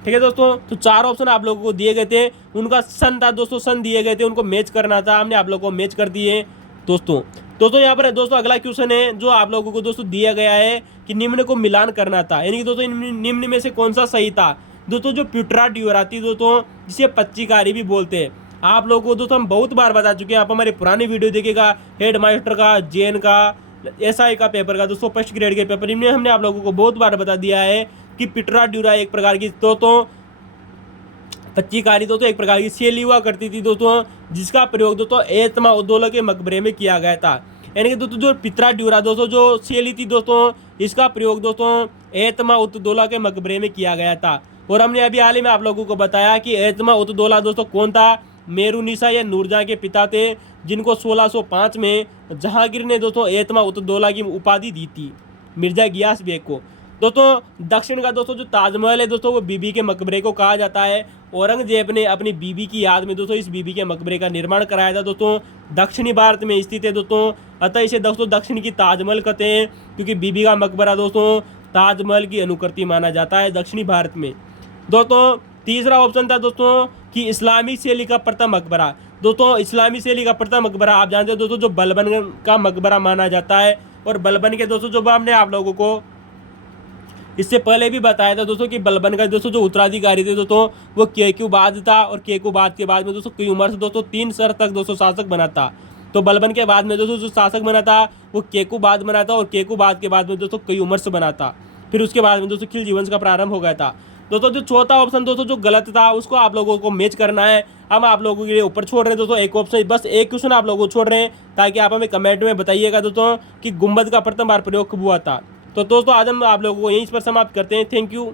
ठीक है दोस्तों, तो 4 ऑप्शन आप लोगों को दिए गए थे, उनका सन था दोस्तों, सन दिए गए थे, उनको मैच करना था, हमने आप लोगों को मैच कर दिए दोस्तों यहाँ पर दोस्तों अगला क्वेश्चन है जो आप लोगों को दोस्तों दिया गया है कि निम्न को मिलान करना था, यानी कि दोस्तों निम्न में से कौन सा सही था। दोस्तों जो प्यूटरा ड्यूराती दोस्तों जिसे पच्चीकारी भी बोलते हैं, आप लोगों को दोस्तों हम बहुत बार बता चुके हैं। आप हमारे पुरानी वीडियो देखिएगा, हेड मास्टर का, जेन का, एसआई का पेपर का दोस्तों, फर्स्ट ग्रेड के पेपर, इनमें हमने आप लोगों को बहुत बार बता दिया है कि पिटरा ड्यूरा एक प्रकार की दोस्तों पच्चीकारी दोस्तों एक प्रकार की शैली हुआ करती थी दोस्तों, जिसका प्रयोग दोस्तों एतमा उद्दौला के मकबरे में किया गया था। यानी कि दोस्तों जो पितरा ड्यूरा दोस्तों जो शैली थी दोस्तों, इसका प्रयोग दोस्तों एतमा उद्दौला के मकबरे में किया गया था। और हमने अभी हाल ही में आप लोगों को बताया कि एतमा उद्दौला दोस्तों कौन था? मेरुनिसा या नूरजहां के पिता थे, जिनको 1605 में जहांगीर ने दोस्तों एतमा उद्दौला की उपाधि दी थी मिर्जा गियास बेग को। दोस्तों दक्षिण का दोस्तों जो ताजमहल है दोस्तों वो बीबी के मकबरे को कहा जाता है। औरंगजेब ने अपनी बीबी की याद में दोस्तों इस बीबी के मकबरे का निर्माण कराया था दोस्तों, दक्षिणी भारत में स्थित है दोस्तों, अतः इसे दोस्तों दक्षिण की ताजमहल कहते हैं, क्योंकि बीबी का मकबरा दोस्तों ताजमहल की अनुकृति माना जाता है दक्षिणी भारत में। दोस्तों तीसरा ऑप्शन था दोस्तों कि इस्लामी शैली का प्रथम मकबरा। दोस्तों इस्लामी शैली का प्रथम मकबरा आप जानते हो दोस्तों जो बलबन का मकबरा माना जाता है। और बलबन के दोस्तों जो हमने आप लोगों को इससे पहले भी बताया था दोस्तों कि बलबन का दोस्तों जो उत्तराधिकारी थे दोस्तों वो केकूबाद था, और केकूबाद के बाद में दोस्तों कई उम्र से दोस्तों 3 सर तक दोस्तों शासक बना था। तो बलबन के बाद में दोस्तों जो शासक बना था वो केकूबाद बना था, और केकूबाद के बाद में दोस्तों कई उम्र से बना था। फिर उसके बाद में दोस्तों खिलजी वंश का प्रारंभ हो गया था। दोस्तों जो चौथा ऑप्शन दोस्तों जो गलत था उसको आप लोगों को मैच करना है। हम आप लोगों के लिए ऊपर छोड़ रहे हैं दोस्तों एक ऑप्शन, बस एक क्वेश्चन आप लोगों को छोड़ रहे हैं ताकि आप हमें कमेंट में बताइएगा दोस्तों कि गुंबद का प्रथम बार प्रयोग कब हुआ था। तो दोस्तों आज हम आप लोगों को यहीं पर समाप्त करते हैं। Thank you.